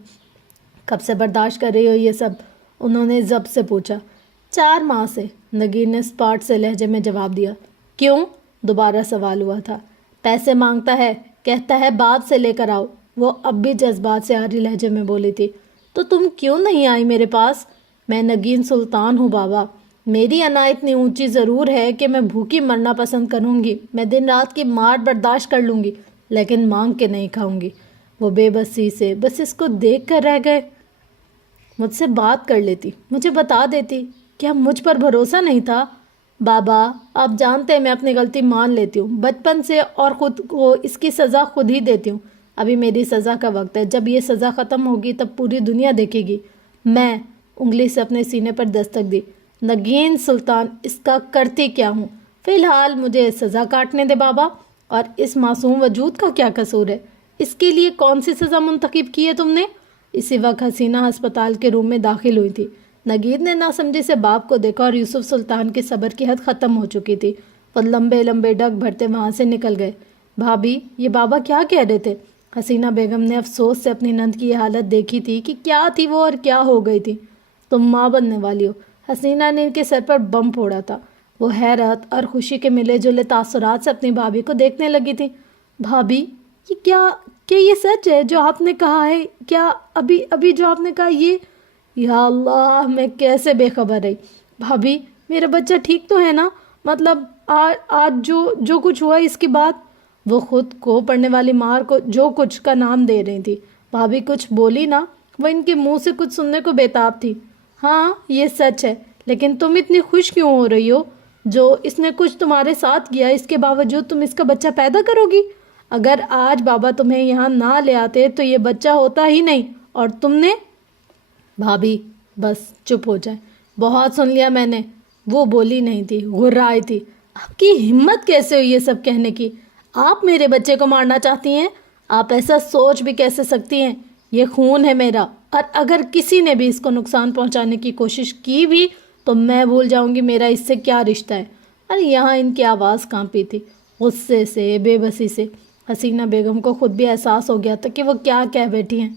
کب سے برداشت کر رہی ہو یہ سب؟ انہوں نے ضبط سے پوچھا۔ 4 ماہ سے، نگین نے اسپاٹ سے لہجے میں جواب دیا۔ کیوں؟ دوبارہ سوال ہوا تھا۔ پیسے مانگتا ہے، کہتا ہے باپ سے لے کر آؤ، وہ اب بھی جذبات سے آری لہجے میں بولی تھی۔ تو تم کیوں نہیں آئی میرے پاس؟ میں نگین سلطان ہوں بابا، میری انا اتنی اونچی ضرور ہے کہ میں بھوکی مرنا پسند کروں گی، میں دن رات کی مار برداشت کر لوں گی، لیکن مانگ کے نہیں کھاؤں گی۔ وہ بے بسی سے بس اس کو دیکھ کر رہ گئے۔ مجھ سے بات کر لیتی، مجھے بتا دیتی، کیا مجھ پر بھروسہ نہیں تھا؟ بابا آپ جانتے ہیں میں اپنی غلطی مان لیتی ہوں بچپن سے، اور خود کو اس کی سزا خود ہی دیتی ہوں۔ ابھی میری سزا کا وقت ہے، جب یہ سزا ختم ہوگی تب پوری دنیا دیکھے گی۔ میں انگلی سے اپنے سینے پر دستک دی۔ نگین سلطان، اس کا کرتی کیا ہوں؟ فی الحال مجھے سزا کاٹنے دے بابا۔ اور اس معصوم وجود کا کیا قصور ہے؟ اس کے لیے کون سی سزا منتخب کی ہے تم نے؟ اسی وقت حسینہ ہسپتال کے روم میں داخل ہوئی تھی۔ نگین نے ناسمجھی سے باپ کو دیکھا اور یوسف سلطان کے صبر کی حد ختم ہو چکی تھی۔ وہ لمبے لمبے ڈگ بھرتے وہاں سے نکل گئے۔ بھابھی، یہ بابا کیا کہہ رہے تھے؟ حسینہ بیگم نے افسوس سے اپنی نند کی یہ حالت دیکھی تھی کہ کیا تھی وہ اور کیا ہو گئی تھی۔ تم ماں بننے والی ہو۔ حسینہ نے ان کے سر پر بم پھوڑا تھا۔ وہ حیرت اور خوشی کے ملے جلے تاثرات سے اپنی بھابھی کو دیکھنے لگی تھی۔ بھابھی، یہ کیا یہ سچ ہے جو آپ نے کہا ہے؟ کیا ابھی جو آپ نے کہا یہ؟ یا اللہ، میں کیسے بے خبر رہی۔ بھابھی، میرا بچہ ٹھیک تو ہے نا؟ مطلب آج جو کچھ ہوا اس کی بات؟ وہ خود کو پڑھنے والی مار کو جو کچھ کا نام دے رہی تھی۔ بھابھی کچھ بولی نہ، وہ ان کے منہ سے کچھ سننے کو بےتاب تھی۔ ہاں یہ سچ ہے، لیکن تم اتنی خوش کیوں ہو رہی ہو؟ جو اس نے کچھ تمہارے ساتھ کیا، اس کے باوجود تم اس کا بچہ پیدا کرو گی؟ اگر آج بابا تمہیں یہاں نہ لے آتے تو یہ بچہ ہوتا ہی نہیں، اور تم نے… بھابھی بس چپ ہو جائے، بہت سن لیا میں نے۔ وہ بولی نہیں تھی، غرائی تھی۔ آپ کی ہمت کیسے ہوئی یہ سب کہنے کی؟ آپ میرے بچے کو مارنا چاہتی ہیں؟ آپ ایسا سوچ بھی کیسے سکتی ہیں؟ یہ خون ہے میرا، اور اگر کسی نے بھی اس کو نقصان پہنچانے کی کوشش کی بھی تو میں بھول جاؤں گی میرا اس سے کیا رشتہ ہے۔ اور یہاں ان کی آواز کانپی تھی، غصے سے، بے بسی سے۔ حسینہ بیگم کو خود بھی احساس ہو گیا تھا کہ وہ کیا کہہ بیٹھی ہیں۔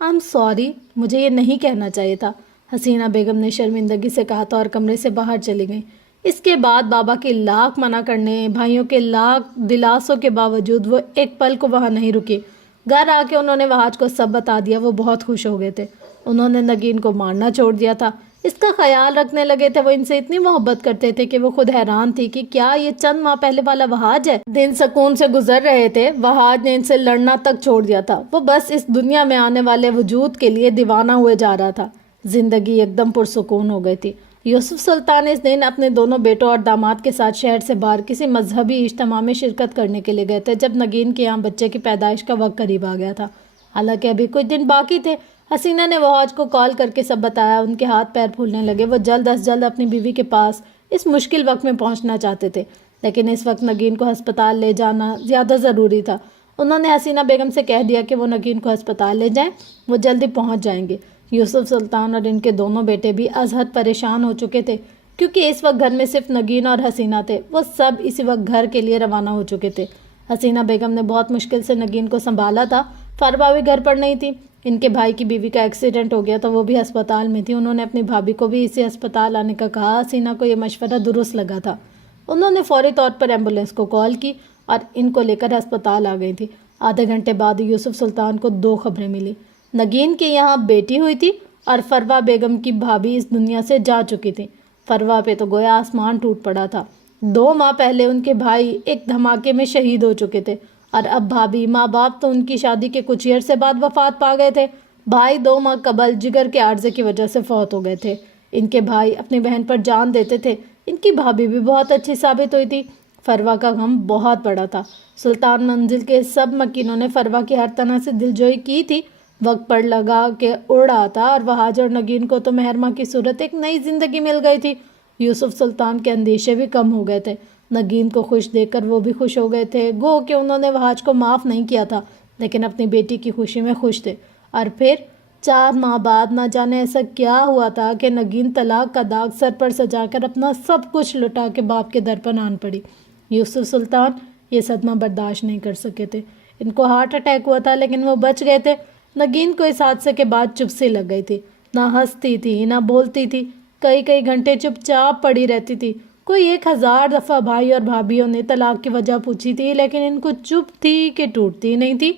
I'm sorry، مجھے یہ نہیں کہنا چاہیے تھا، حسینہ بیگم نے شرمندگی سے کہا تھا اور کمرے سے باہر چلی گئیں۔ اس کے بعد بابا کے لاکھ منع کرنے، بھائیوں کے لاکھ دلاسوں کے باوجود وہ ایک پل کو وہاں نہیں رکی۔ گھر آ کے انہوں نے وہاج کو سب بتا دیا۔ وہ بہت خوش ہو گئے تھے۔ انہوں نے نگین کو مارنا چھوڑ دیا تھا، اس کا خیال رکھنے لگے تھے۔ وہ ان سے اتنی محبت کرتے تھے کہ وہ خود حیران تھی کہ کیا یہ چند ماہ پہلے والا وہاج ہے؟ دن سکون سے گزر رہے تھے، وہاج نے ان سے لڑنا تک چھوڑ دیا تھا۔ وہ بس اس دنیا میں آنے والے وجود کے لیے دیوانہ ہوئے جا رہا تھا۔ زندگی ایک دم پرسکون ہو گئی تھی۔ یوسف سلطان اس دن اپنے دونوں بیٹوں اور داماد کے ساتھ شہر سے باہر کسی مذہبی اجتماع میں شرکت کرنے کے لیے گئے تھے جب نگین کے یہاں بچے کی پیدائش کا وقت قریب آ گیا تھا۔ حالانکہ ابھی کچھ دن باقی تھے۔ حسینہ نے وہاج کو کال کر کے سب بتایا۔ ان کے ہاتھ پیر پھولنے لگے۔ وہ جلد از جلد اپنی بیوی کے پاس اس مشکل وقت میں پہنچنا چاہتے تھے، لیکن اس وقت نگین کو ہسپتال لے جانا زیادہ ضروری تھا۔ انہوں نے حسینہ بیگم سے کہہ دیا کہ وہ نگین کو ہسپتال لے جائیں، وہ جلدی پہنچ جائیں گے۔ یوسف سلطان اور ان کے دونوں بیٹے بھی از حد پریشان ہو چکے تھے، کیونکہ اس وقت گھر میں صرف نگین اور حسینہ تھے۔ وہ سب اسی وقت گھر کے لیے روانہ ہو چکے تھے۔ حسینہ بیگم نے بہت مشکل سے نگین کو سنبھالا تھا۔ فربا بھی گھر پر نہیں تھی۔ ان کے بھائی کی بیوی کا ایکسیڈنٹ ہو گیا تھا، وہ بھی ہسپتال میں تھی۔ انہوں نے اپنی بھابھی کو بھی اسی ہسپتال آنے کا کہا۔ حسینہ کو یہ مشورہ درست لگا تھا۔ انہوں نے فوری طور پر ایمبولینس کو کال کی اور ان کو لے کر ہسپتال آ گئی تھی۔ آدھے گھنٹے بعد یوسف سلطان کو 2 خبریں ملی۔ نگین کے یہاں بیٹی ہوئی تھی اور فروا بیگم کی بھابھی اس دنیا سے جا چکی تھی۔ فروا پہ تو گویا آسمان ٹوٹ پڑا تھا۔ 2 ماہ پہلے ان کے بھائی ایک دھماکے میں شہید ہو چکے تھے، اور اب بھابھی، ماں باپ تو ان کی شادی کے کچھ عرصے سے بعد وفات پا گئے تھے۔ بھائی 2 ماہ قبل جگر کے عارضے کی وجہ سے فوت ہو گئے تھے۔ ان کے بھائی اپنی بہن پر جان دیتے تھے، ان کی بھابھی بھی بہت اچھی ثابت ہوئی تھی۔ فروا کا غم بہت بڑا تھا۔ سلطان منزل کے سب مکینوں نے فروا کی ہر طرح سے دلجوئی کی تھی۔ وقت پر لگا کے اڑ رہا تھا اور وہاج اور نگین کو تو مہرماں کی صورت ایک نئی زندگی مل گئی تھی۔ یوسف سلطان کے اندیشے بھی کم ہو گئے تھے۔ نگین کو خوش دیکھ کر وہ بھی خوش ہو گئے تھے۔ گو کہ انہوں نے وہاج کو معاف نہیں کیا تھا، لیکن اپنی بیٹی کی خوشی میں خوش تھے۔ اور پھر 4 ماہ بعد نہ جانے ایسا کیا ہوا تھا کہ نگین طلاق کا داغ سر پر سجا کر اپنا سب کچھ لٹا کے باپ کے در پر آن پڑی۔ یوسف سلطان یہ صدمہ برداشت نہیں کر سکے تھے۔ ان کو ہارٹ اٹیک ہوا تھا لیکن وہ بچ گئے تھے۔ نگین کو اس حادثے کے بعد چپ سی لگ گئی تھی، نہ ہنستی تھی نہ بولتی تھی، کئی گھنٹے چپ چاپ پڑی رہتی تھی۔ کوئی 1000 دفعہ بھائی اور بھابھیوں نے طلاق کی وجہ پوچھی تھی لیکن ان کو چپ تھی کہ ٹوٹتی نہیں تھی۔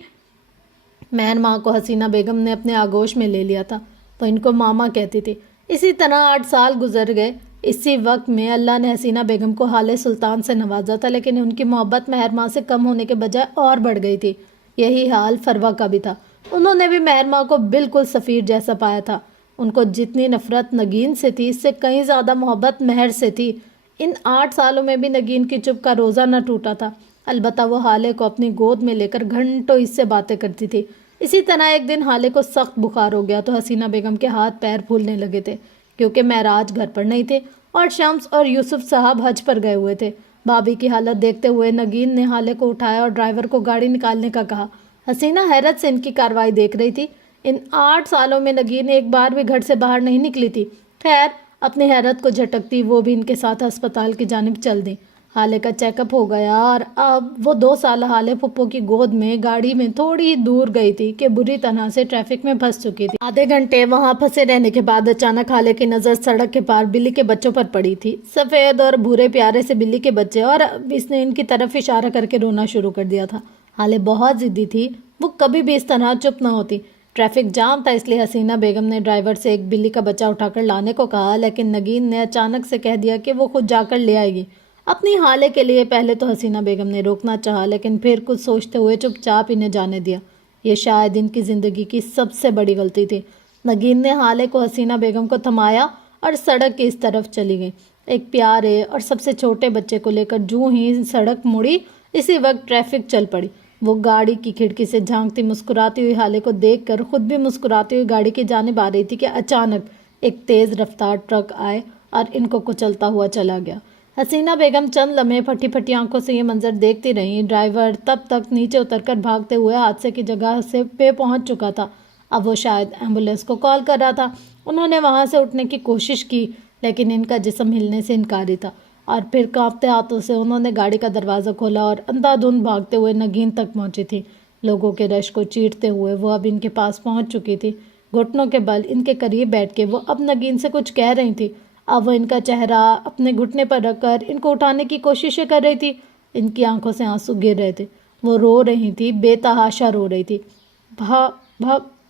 مہر ماں کو حسینہ بیگم نے اپنے آغوش میں لے لیا تھا، وہ ان کو ماما کہتی تھی۔ اسی طرح 8 سال گزر گئے۔ اسی وقت میں اللہ نے حسینہ بیگم کو حال سلطان سے نوازا تھا، لیکن ان کی محبت مہر ماں سے کم ہونے کے بجائے اور بڑھ گئی تھی۔ یہی حال فروا کا بھی تھا۔ انہوں نے بھی مہر ماں کو بالکل سفیر جیسا پایا تھا۔ ان کو جتنی نفرت نگین سے تھی، اس سے کہیں زیادہ محبت مہر سے تھی۔ ان 8 سالوں میں بھی نگین کی چپ کا روزہ نہ ٹوٹا تھا، البتہ وہ حالے کو اپنی گود میں لے کر گھنٹوں اس سے باتیں کرتی تھی۔ اسی طرح ایک دن حالے کو سخت بخار ہو گیا تو حسینہ بیگم کے ہاتھ پیر پھولنے لگے تھے، کیونکہ معراج گھر پر نہیں تھے اور شمس اور یوسف صاحب حج پر گئے ہوئے تھے۔ بھابھی کی حالت دیکھتے ہوئے نگین نے حالے کو اٹھایا اور ڈرائیور کو گاڑی نکالنے کا کہا۔ حسینہ حیرت سے ان کی کارروائی دیکھ رہی تھی۔ ان 8 سالوں میں نگین ایک بار بھی گھر سے باہر نہیں نکلی تھی۔ خیر، اپنی حیرت کو جھٹکتی وہ بھی ان کے ساتھ ہسپتال کی جانب چل دیں۔ حالے کا چیک اپ ہو گیا اور اب وہ 2 سالہ حالے پھپھو کی گود میں گاڑی میں تھوڑی دور گئی تھی کہ بری طرح سے ٹریفک میں پھنس چکی تھی۔ آدھے گھنٹے وہاں پھنسے رہنے کے بعد اچانک حالے کی نظر سڑک کے پار بلی کے بچوں پر پڑی تھی۔ سفید اور بھورے پیارے سے بلی کے بچے، اور اس نے ان کی طرف اشارہ کر کے رونا شروع کر دیا تھا۔ حالے بہت ضدی تھی، وہ کبھی بھی اس طرح چپ نہ ہوتی۔ ٹریفک جام تھا، اس لیے حسینہ بیگم نے ڈرائیور سے ایک بلی کا بچہ اٹھا کر لانے کو کہا، لیکن نگین نے اچانک سے کہہ دیا کہ وہ خود جا کر لے آئے گی۔ اپنی حالے کے لیے پہلے تو حسینہ بیگم نے روکنا چاہا، لیکن پھر کچھ سوچتے ہوئے چپ چاپ انہیں جانے دیا۔ یہ شاید ان کی زندگی کی سب سے بڑی غلطی تھی۔ نگین نے حالے کو حسینہ بیگم کو تھمایا اور سڑک کی اس طرف چلی گئی، ایک پیارے اور سب سے چھوٹے بچے کو لے کر۔ جو ہی سڑک مڑی، اسی وقت ٹریفک چل پڑی۔ وہ گاڑی کی کھڑکی سے جھانکتی مسکراتی ہوئی حالے کو دیکھ کر خود بھی مسکراتی ہوئی گاڑی کی جانب آ رہی تھی کہ اچانک ایک تیز رفتار ٹرک آئے اور ان کو کچلتا ہوا چلا گیا۔ حسینہ بیگم چند لمحے پھٹی پھٹی آنکھوں سے یہ منظر دیکھتی رہیں۔ ڈرائیور تب تک نیچے اتر کر بھاگتے ہوئے حادثے کی جگہ سے پہنچ چکا تھا۔ اب وہ شاید ایمبولینس کو کال کر رہا تھا۔ انہوں نے وہاں سے اٹھنے کی کوشش کی، لیکن ان کا جسم ہلنے سے انکاری تھا، اور پھر کانپتے ہاتھوں سے انہوں نے گاڑی کا دروازہ کھولا اور اندھا دھند بھاگتے ہوئے نگین تک پہنچی تھی۔ لوگوں کے رش کو چیرتے ہوئے وہ اب ان کے پاس پہنچ چکی تھی۔ گھٹنوں کے بل ان کے قریب بیٹھ کے وہ اب نگین سے کچھ کہہ رہی تھی۔ اب وہ ان کا چہرہ اپنے گھٹنے پر رکھ کر ان کو اٹھانے کی کوششیں کر رہی تھی۔ ان کی آنکھوں سے آنسو گر رہے تھے، وہ رو رہی تھی، بے تحاشا رو رہی تھی۔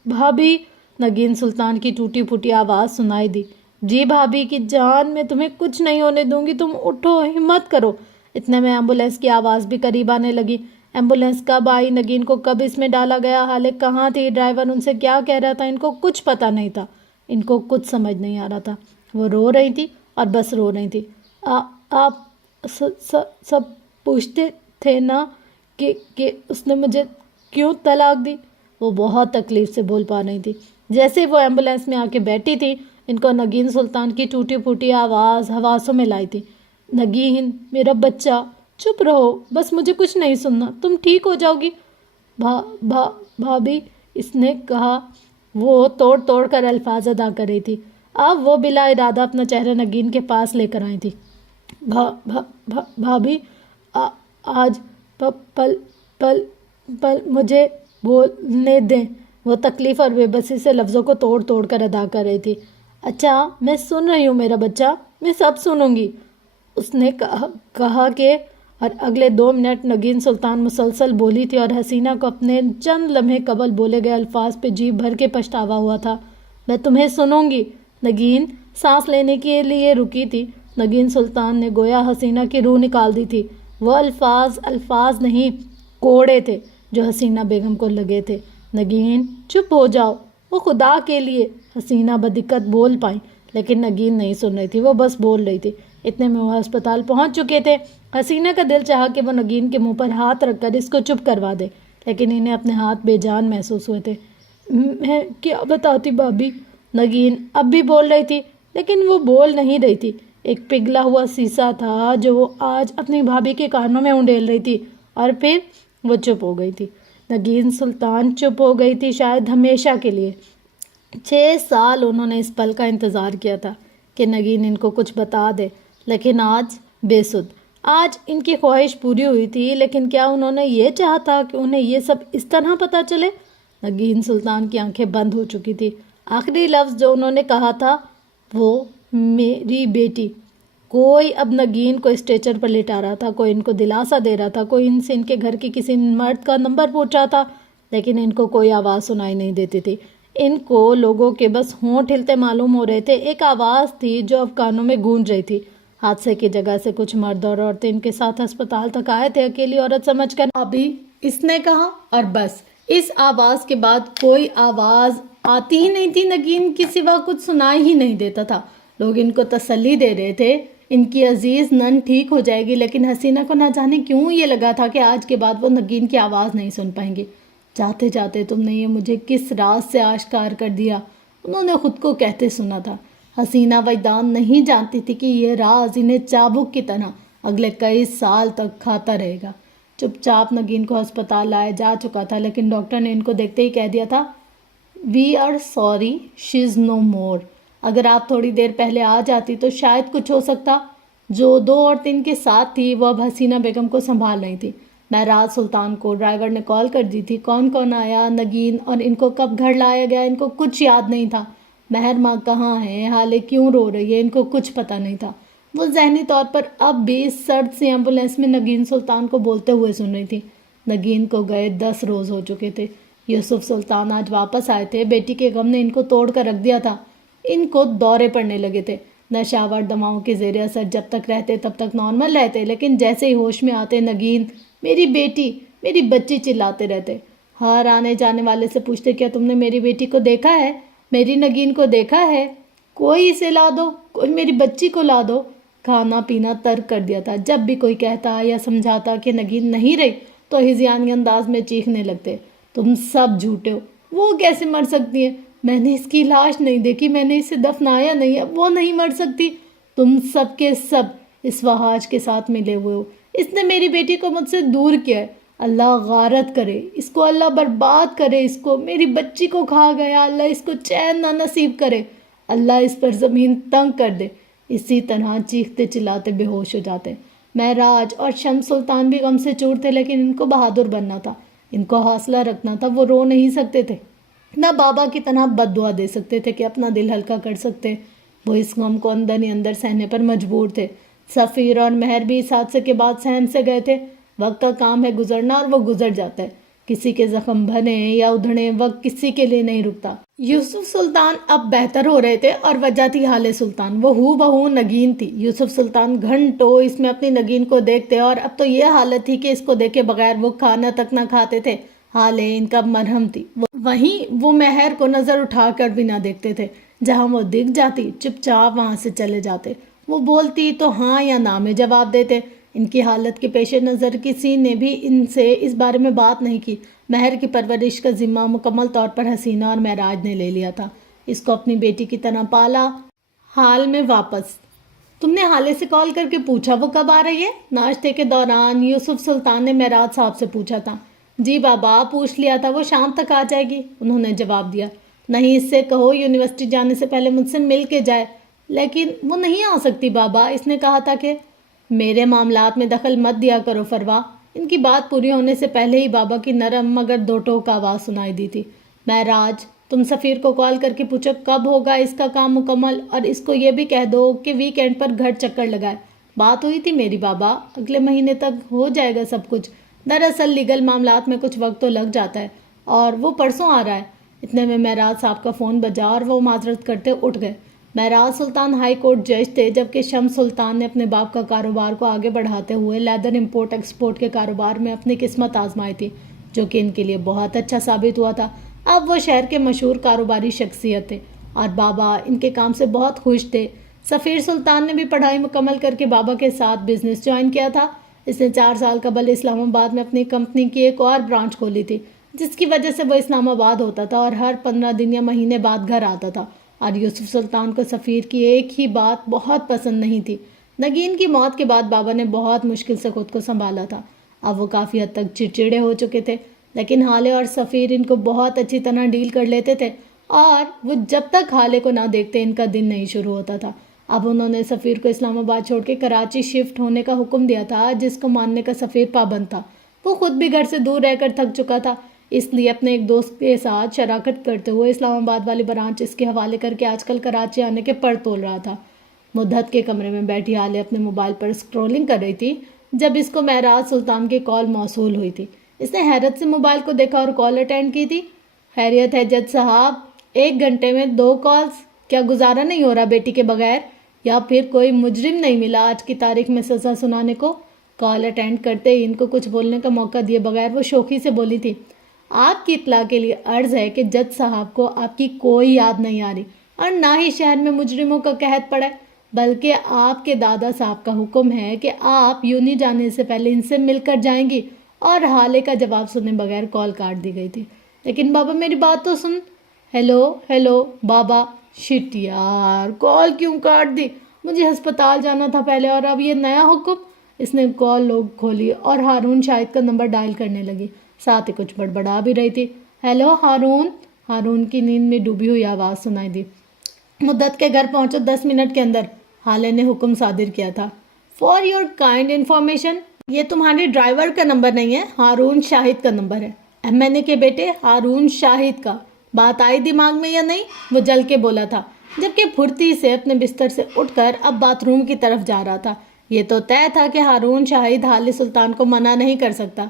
بھابھی، نگین سلطان کی ٹوٹی پھوٹی آواز سنائی دی۔ جی بھابھی کی جان، میں تمہیں کچھ نہیں ہونے دوں گی، تم اٹھو، ہمت کرو۔ اتنے میں ایمبولینس کی آواز بھی قریب آنے لگی۔ ایمبولینس کب آئی، نگین کو کب اس میں ڈالا گیا، حالے کہاں تھی، ڈرائیور ان سے کیا کہہ رہا تھا، ان کو کچھ پتہ نہیں تھا۔ ان کو کچھ سمجھ نہیں آ رہا تھا۔ وہ رو رہی تھی اور بس رو رہی تھی۔ آپ سب پوچھتے تھے نا کہ اس نے مجھے کیوں طلاق دی؟ وہ بہت تکلیف سے بول پا رہی تھی۔ جیسے وہ ایمبولینس میں آ کے بیٹھی تھی، ان کو نگین سلطان کی ٹوٹی پھوٹی آواز حواسوں میں لائی تھی۔ نگین، میرا بچہ، چپ رہو، بس مجھے کچھ نہیں سننا، تم ٹھیک ہو جاؤ گی۔ بھابھی، اس نے کہا۔ وہ توڑ توڑ کر الفاظ ادا کر رہی تھی۔ اب وہ بلا ارادہ اپنا چہرہ نگین کے پاس لے کر آئی تھی۔ بھابھی، آج پل مجھے بولنے دیں۔ وہ تکلیف اور بے بسی سے لفظوں کو توڑ توڑ کر ادا کر رہی تھی۔ اچھا، میں سن رہی ہوں میرا بچہ، میں سب سنوں گی، اس نے کہا کہ، اور اگلے 2 منٹ نگین سلطان مسلسل بولی تھی اور حسینہ کو اپنے چند لمحے قبل بولے گئے الفاظ پہ جی بھر کے پچھتاوا ہوا تھا۔ میں تمہیں سنوں گی۔ نگین سانس لینے کے لیے رکی تھی۔ نگین سلطان نے گویا حسینہ کی روح نکال دی تھی۔ وہ الفاظ نہیں، کوڑے تھے جو حسینہ بیگم کو لگے تھے۔ نگین، چپ ہو جاؤ، وہ خدا کے لیے، حسینہ بدقت بول پائیں، لیکن نگین نہیں سن رہی تھی، وہ بس بول رہی تھی۔ اتنے میں وہ ہسپتال پہنچ چکے تھے۔ حسینہ کا دل چاہا کہ وہ نگین کے منہ پر ہاتھ رکھ کر اس کو چپ کروا دے، لیکن انہیں اپنے ہاتھ بے جان محسوس ہوئے تھے۔ میں کیا بتاتی بھابھی؟ نگین اب بھی بول رہی تھی، لیکن وہ بول نہیں رہی تھی۔ ایک پگھلا ہوا سیسا تھا جو وہ آج اپنی بھابھی کے کانوں میں انڈیل رہی تھی، اور پھر وہ چپ ہو گئی تھی۔ نگین سلطان چپ ہو گئی تھی، شاید ہمیشہ کے لیے۔ 6 سال انہوں نے اس پل کا انتظار کیا تھا کہ نگین ان کو کچھ بتا دے، لیکن آج بے سدھ۔ آج ان کی خواہش پوری ہوئی تھی، لیکن کیا انہوں نے یہ چاہا تھا کہ انہیں یہ سب اس طرح پتہ چلے؟ نگین سلطان کی آنکھیں بند ہو چکی تھی۔ آخری لفظ جو انہوں نے کہا تھا وہ میری بیٹی۔ کوئی اب نگین کو اسٹریچر پر لٹا رہا تھا، کوئی ان کو دلاسا دے رہا تھا، کوئی ان سے ان کے گھر کے کسی مرد کا نمبر پوچھ رہا تھا، لیکن ان کو کوئی آواز سنائی نہیں دیتی تھی۔ ان کو لوگوں کے بس ہونٹ ہلتے معلوم ہو رہے تھے۔ ایک آواز تھی جو اب کانوں میں گونج رہی تھی۔ حادثے کی جگہ سے کچھ مرد اور عورتیں ان کے ساتھ ہسپتال تک آئے تھے، اکیلی عورت سمجھ کر۔ ابھی اس نے کہا، اور بس اس آواز کے بعد کوئی آواز آتی ہی نہیں تھی۔ نگین کی سوا کچھ سنائی ہی نہیں دیتا تھا۔ لوگ ان کو تسلی دے رہے تھے، ان کی عزیز نن ٹھیک ہو جائے گی، لیکن حسینہ کو نہ جانے کیوں یہ لگا تھا کہ آج کے بعد وہ نگین کی آواز نہیں سن پائیں گے۔ جاتے جاتے تم نے یہ مجھے کس راز سے آشکار کر دیا، انہوں نے خود کو کہتے سنا تھا۔ حسینہ وجدان نہیں جانتی تھی کہ یہ راز انہیں چابک کی طرح اگلے کئی سال تک کھاتا رہے گا۔ چپ چاپ نگین کو ہسپتال لایا جا چکا تھا، لیکن ڈاکٹر نے ان کو دیکھتے ہی کہہ دیا تھا، وی آر سوری، شی از نو مور۔ اگر آپ تھوڑی دیر پہلے آ جاتی تو شاید کچھ ہو سکتا۔ جو 2 عورتیں ان کے ساتھ تھی وہ اب حسینہ بیگم کو سنبھال رہی تھی۔ مہراج سلطان کو ڈرائیور نے کال کر دی تھی۔ کون کون آیا، نگین اور ان کو کب گھر لایا گیا، ان کو کچھ یاد نہیں تھا۔ مہر ماں کہاں ہے، حالے کیوں رو رہی ہے، ان کو کچھ پتہ نہیں تھا۔ وہ ذہنی طور پر اب بھی اس سرد سی ایمبولینس میں نگین سلطان کو بولتے ہوئے سن رہی تھی۔ نگین کو گئے 10 روز ہو چکے تھے۔ یوسف سلطان آج واپس آئے تھے۔ بیٹی کے غم نے ان کو توڑ کر رکھ دیا تھا۔ ان کو دورے پڑنے لگے تھے۔ نشاور دواؤں کے زیر اثر جب تک رہتے تب تک نارمل رہتے، لیکن جیسے ہی ہوش میں آتے نگین میری بیٹی، میری بچی چلاتے رہتے۔ ہر آنے جانے والے سے پوچھتے، کیا تم نے میری بیٹی کو دیکھا ہے، میری نگین کو دیکھا ہے، کوئی اسے لا دو، کوئی میری بچی کو لا دو۔ کھانا پینا ترک کر دیا تھا۔ جب بھی کوئی کہتا یا سمجھاتا کہ نگین نہیں رہی تو ہذیانی انداز میں چیخنے لگتے، تم سب جھوٹے ہو، وہ کیسے مر سکتی ہے، میں نے اس کی لاش نہیں دیکھی، میں نے اسے دفنایا نہیں ہے، وہ نہیں مر سکتی، تم سب کے سب اس وحاج کے ساتھ ملے ہوئے ہو، اس نے میری بیٹی کو مجھ سے دور کیا ہے، اللہ غارت کرے اس کو، اللہ برباد کرے اس کو، میری بچی کو کھا گیا، اللہ اس کو چین نہ نصیب کرے، اللہ اس پر زمین تنگ کر دے۔ اسی طرح چیختے چلاتے بے ہوش ہو جاتے۔ مہراج اور شمس سلطان بھی غم سے چور تھے، لیکن ان کو بہادر بننا تھا، ان کو حوصلہ رکھنا تھا۔ وہ رو نہیں سکتے تھے، نہ بابا کی طرح بد دعا دے سکتے تھے کہ اپنا دل ہلکا کر سکتے۔ وہ اس غم کو اندر ہی اندر سہنے پر مجبور تھے۔ سفیر اور مہر بھی اس حادثے کے بعد سہن سے گئے تھے۔ وقت کا کام ہے گزرنا، اور وہ گزر جاتا ہے۔ کسی کے زخم بھنے یا ادھڑے، وقت کسی کے لیے نہیں رکتا۔ یوسف سلطان اب بہتر ہو رہے تھے، اور وجہ تھی حال سلطان، وہ ہو بہو نگین تھی۔ یوسف سلطان گھنٹوں اس میں اپنی نگین کو دیکھتے، اور اب تو یہ حالت تھی کہ اس کو دیکھے بغیر وہ کھانا تک نہ کھاتے تھے۔ حالیں ان کا مرہم تھی۔ وہیں وہ مہر کو نظر اٹھا کر بھی نہ دیکھتے تھے۔ جہاں وہ دکھ جاتی چپ چاپ وہاں سے چلے جاتے۔ وہ بولتی تو ہاں یا نہ میں جواب دیتے۔ ان کی حالت کے پیش نظر کسی نے بھی ان سے اس بارے میں بات نہیں کی۔ مہر کی پرورش کا ذمہ مکمل طور پر حسینہ اور معراج نے لے لیا تھا۔ اس کو اپنی بیٹی کی طرح پالا۔ حال میں واپس، تم نے حالے سے کال کر کے پوچھا وہ کب آ رہی ہے؟ ناشتے کے دوران یوسف سلطان نے معراج صاحب سے پوچھا تھا۔ جی بابا، پوچھ لیا تھا، وہ شام تک آ جائے گی، انہوں نے جواب دیا۔ نہیں، اس سے کہو یونیورسٹی جانے سے پہلے مجھ سے مل کے جائے۔ لیکن وہ نہیں آ سکتی بابا، اس نے کہا تھا کہ میرے معاملات میں دخل مت دیا کرو فروا۔ ان کی بات پوری ہونے سے پہلے ہی بابا کی نرم مگر دو ٹوک آواز سنائی دی تھی۔ معراج، تم سفیر کو کال کر کے پوچھو کب ہوگا اس کا کام مکمل، اور اس کو یہ بھی کہہ دو کہ ویکینڈ پر گھر چکر لگائے۔ بات ہوئی تھی میری بابا، اگلے مہینے تک ہو جائے گا سب کچھ۔ دراصل لیگل معاملات میں کچھ وقت تو لگ جاتا ہے، اور وہ پرسوں آ رہا ہے۔ اتنے میں معراج صاحب کا فون بجا اور وہ معذرت کرتے اٹھ گئے۔ معراج سلطان ہائی کورٹ جج تھے، جبکہ شمس سلطان نے اپنے باپ کا کاروبار کو آگے بڑھاتے ہوئے لیدر امپورٹ ایکسپورٹ کے کاروبار میں اپنی قسمت آزمائی تھی، جو کہ ان کے لیے بہت اچھا ثابت ہوا تھا۔ اب وہ شہر کے مشہور کاروباری شخصیت تھے، اور بابا ان کے کام سے بہت خوش تھے۔ سفیر سلطان نے بھی پڑھائی مکمل کر کے بابا کے ساتھ بزنس جوائن کیا تھا۔ اس نے 4 سال قبل اسلام آباد میں اپنی کمپنی کی ایک اور برانچ کھولی تھی، جس کی وجہ سے وہ اسلام آباد ہوتا تھا اور ہر 15 دن یا مہینے بعد گھر آتا تھا۔ اور یوسف سلطان کو سفیر کی ایک ہی بات بہت پسند نہیں تھی۔ نگین کی موت کے بعد بابا نے بہت مشکل سے خود کو سنبھالا تھا۔ اب وہ کافی حد تک چڑچڑے ہو چکے تھے، لیکن حالے اور سفیر ان کو بہت اچھی طرح ڈیل کر لیتے تھے اور وہ جب تک حالے کو نہ دیکھتے ان کا دن نہیں شروع ہوتا تھا۔ اب انہوں نے سفیر کو اسلام آباد چھوڑ کے کراچی شفٹ ہونے کا حکم دیا تھا، جس کو ماننے کا سفیر پابند تھا۔ وہ خود بھی گھر سے دور رہ کر تھک چکا تھا، اس لیے اپنے ایک دوست کے ساتھ شراکت کرتے ہوئے اسلام آباد والی برانچ اس کے حوالے کر کے آج کل کراچی آنے کے پر تول رہا تھا۔ مدت کے کمرے میں بیٹھی حالے اپنے موبائل پر اسکرولنگ کر رہی تھی جب اس کو معراج سلطان کی کال موصول ہوئی تھی۔ اس نے حیرت سے موبائل کو دیکھا اور کال اٹینڈ کی تھی۔ خیریت ہے جج صاحب، 1 گھنٹے میں 2 کالز، کیا گزارا نہیں ہو رہا بیٹی کے بغیر؟ یا پھر کوئی مجرم نہیں ملا آج کی تاریخ میں سزا سنانے کو؟ کال اٹینڈ کرتے ہی ان کو کچھ بولنے کا موقع دیے بغیر وہ شوخی سے بولی تھی، آپ کی اطلاع کے لیے عرض ہے کہ جج صاحب کو آپ کی کوئی یاد نہیں آ رہی اور نہ ہی شہر میں مجرموں کا قحط پڑا ہے، بلکہ آپ کے دادا صاحب کا حکم ہے کہ آپ یونی جانے سے پہلے ان سے مل کر جائیں گی۔ اور حالے کا جواب سننے بغیر کال کاٹ دی گئی تھی۔ لیکن بابا میری بات تو سن۔ ہیلو بابا، شٹ یار، کال کیوں کاٹ دی؟ مجھے ہسپتال جانا تھا پہلے اور اب یہ نیا حکم۔ اس نے کال لوگ کھولی اور ہارون شاہد کا نمبر ڈائل کرنے لگی، ساتھ ہی کچھ بڑبڑا بھی رہی تھی۔ ہیلو ہارون کی نیند میں ڈوبی ہوئی آواز سنائی دی۔ مدت کے گھر پہنچو 10 منٹ کے اندر، حالے نے حکم صادر کیا تھا۔ فار یور کائنڈ انفارمیشن، یہ تمہارے ڈرائیور کا نمبر نہیں ہے، ہارون شاہد کا نمبر ہے۔ میں نے کہ بیٹے ہارون شاہد کا، بات آئی دماغ میں یا نہیں؟ وہ جل کے بولا تھا، جبکہ پھرتی سے اپنے بستر سے اٹھ کر اب باتھ روم کی طرف جا رہا تھا۔ یہ تو طے تھا کہ ہارون شاہد حالی سلطان کو منع نہیں کر سکتا۔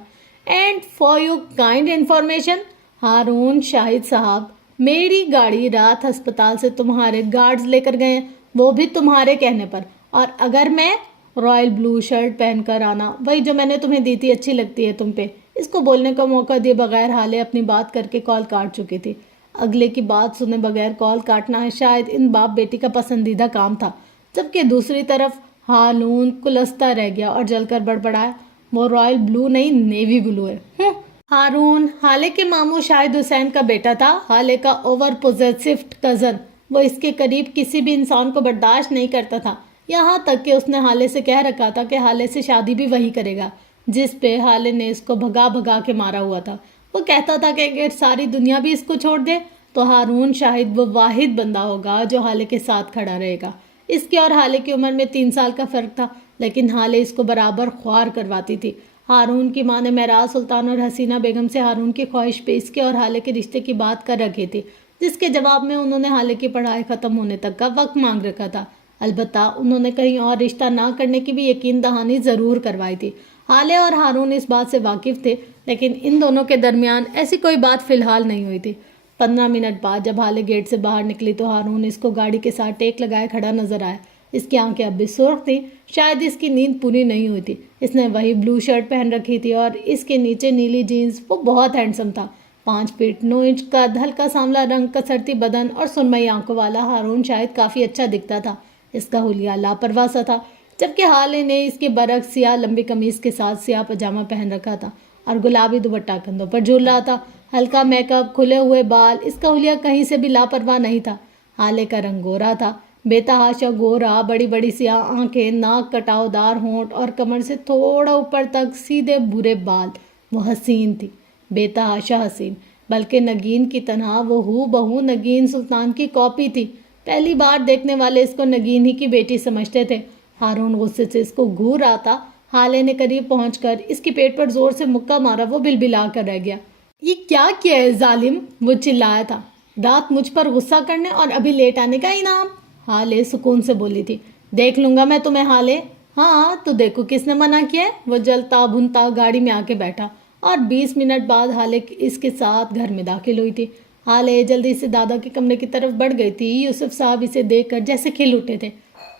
And for your kind information, Haroon Shahid صاحب، میری گاڑی رات ہسپتال سے تمہارے گارڈز لے کر گئے ہیں، وہ بھی تمہارے کہنے پر۔ اور اگر میں رائل بلو شرٹ پہن کر آنا، وہی جو میں نے تمہیں دی تھی، اچھی لگتی ہے تم پہ؟ اس کو بولنے کا موقع دیے بغیر حالے اپنی بات کر کے کال کاٹ چکی تھی۔ اگلے کی بات سنے بغیر کال کاٹنا ہے شاید ان باپ بیٹی کا پسندیدہ کام تھا، جبکہ دوسری طرف ہارون کلستا رہ گیا اور جل کر بڑبڑایا، وہ رائل بلو نہیں، نیوی بلو ہے۔ ہارون حالے کے ماموں شاہد حسین کا بیٹا تھا، حالے کا اوور پوزیسو کزن۔ وہ اس کے قریب کسی بھی انسان کو برداشت نہیں کرتا تھا، یہاں تک کہ اس نے حالے سے کہہ رکھا تھا کہ حالے سے شادی بھی وہی کرے گا جس پہ حالے نے اس کو بھگا کے مارا ہوا تھا۔ وہ کہتا تھا کہ اگر ساری دنیا بھی اس کو چھوڑ دے تو ہارون شاہد وہ واحد بندہ ہوگا جو حالے کے ساتھ کھڑا رہے گا۔ اس کی اور حالے کی عمر میں 3 سال کا فرق تھا، لیکن حالے اس کو برابر خوار کرواتی تھی۔ ہارون کی ماں نے معراج سلطان اور حسینہ بیگم سے ہارون کی خواہش پہ اس کے اور حالے کے رشتے کی بات کر رکھی تھی، جس کے جواب میں انہوں نے حالے کی پڑھائی ختم ہونے تک کا وقت مانگ رکھا تھا۔ البتہ انہوں نے کہیں اور رشتہ نہ کرنے کی بھی یقین دہانی ضرور کروائی تھی۔ حالے اور ہارون اس بات سے واقف تھے، لیکن ان دونوں کے درمیان ایسی کوئی بات فی الحال نہیں ہوئی تھی۔ 15 منٹ بعد جب حالے گیٹ سے باہر نکلی تو ہارون اس کو گاڑی کے ساتھ ٹیک لگائے کھڑا نظر آیا۔ اس کی آنکھیں اب بھی سرخ تھیں، شاید اس کی نیند پوری نہیں ہوئی تھی۔ اس نے وہی بلو شرٹ پہن رکھی تھی اور اس کے نیچے نیلی جینز۔ وہ بہت ہینڈسم تھا، 5 فٹ 9 انچ کا، ہلکا سانولا رنگ کا سرتی بدن اور سرمئی آنکھوں والا ہارون شاید کافی اچھا دکھتا تھا۔ اس کا حلیہ لاپرواہ سا تھا، جبکہ حالے نے اس کے برعکس سیاہ لمبی قمیص کے ساتھ سیاہ پاجامہ پہن رکھا تھا اور گلابی دوپٹہ کندھوں پر جھول رہا تھا۔ ہلکا میک اپ، کھلے ہوئے بال، اس کا حلیہ کہیں سے بھی لاپرواہ نہیں تھا۔ حالے کا رنگ گورا تھا، بے تحاشا گورا، بڑی بڑی سیاہ آنکھیں، ناک کٹاؤ دار ہونٹ اور کمر سے تھوڑا اوپر تک سیدھے بھورے بال۔ وہ حسین تھی، بے تحاشا حسین، بلکہ نگین کی طرح وہ ہو بہو نگین سلطان کی کاپی تھی۔ پہلی بار دیکھنے والے اس کو نگین ہی کی بیٹی سمجھتے تھے۔ ہارون غصے سے اس کو گھور رہا تھا۔ حالے نے قریب پہنچ کر اس کی پیٹ پر زور سے مکہ مارا، وہ بلبلا کر رہ گیا۔ یہ کیا ہے ظالم، وہ چلایا تھا، رات مجھ پر غصہ کرنے اور ابھی لیٹ آنے کا انعام؟ حالے سکون سے بولی تھی، دیکھ لوں گا میں تمہیں حالے۔ ہاں تو دیکھو کس نے منع کیا ہے۔ وہ جلتا بھنتا گاڑی میں آ کے بیٹھا اور 20 منٹ بعد حالے اس کے ساتھ گھر میں داخل ہوئی تھی۔ حالے جلدی سے دادا کے کمرے کی طرف بڑھ گئی تھی۔ یوسف صاحب اسے دیکھ کر جیسے کھل اٹھے تھے۔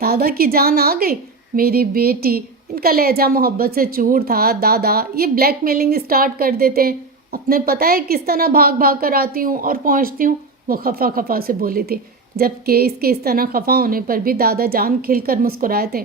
دادا کی جان آ گئی، میری بیٹی۔ ان کا لہجہ محبت سے چور تھا۔ دادا یہ بلیک میلنگ اسٹارٹ کر دیتے ہیں، اپنے پتہ ہے کس طرح بھاگ بھاگ کر آتی ہوں اور پہنچتی ہوں، وہ خفا خفا سے بولی تھی۔ جبکہ اس کے اس طرح خفا ہونے پر بھی دادا جان کھل کر مسکرائے تھے۔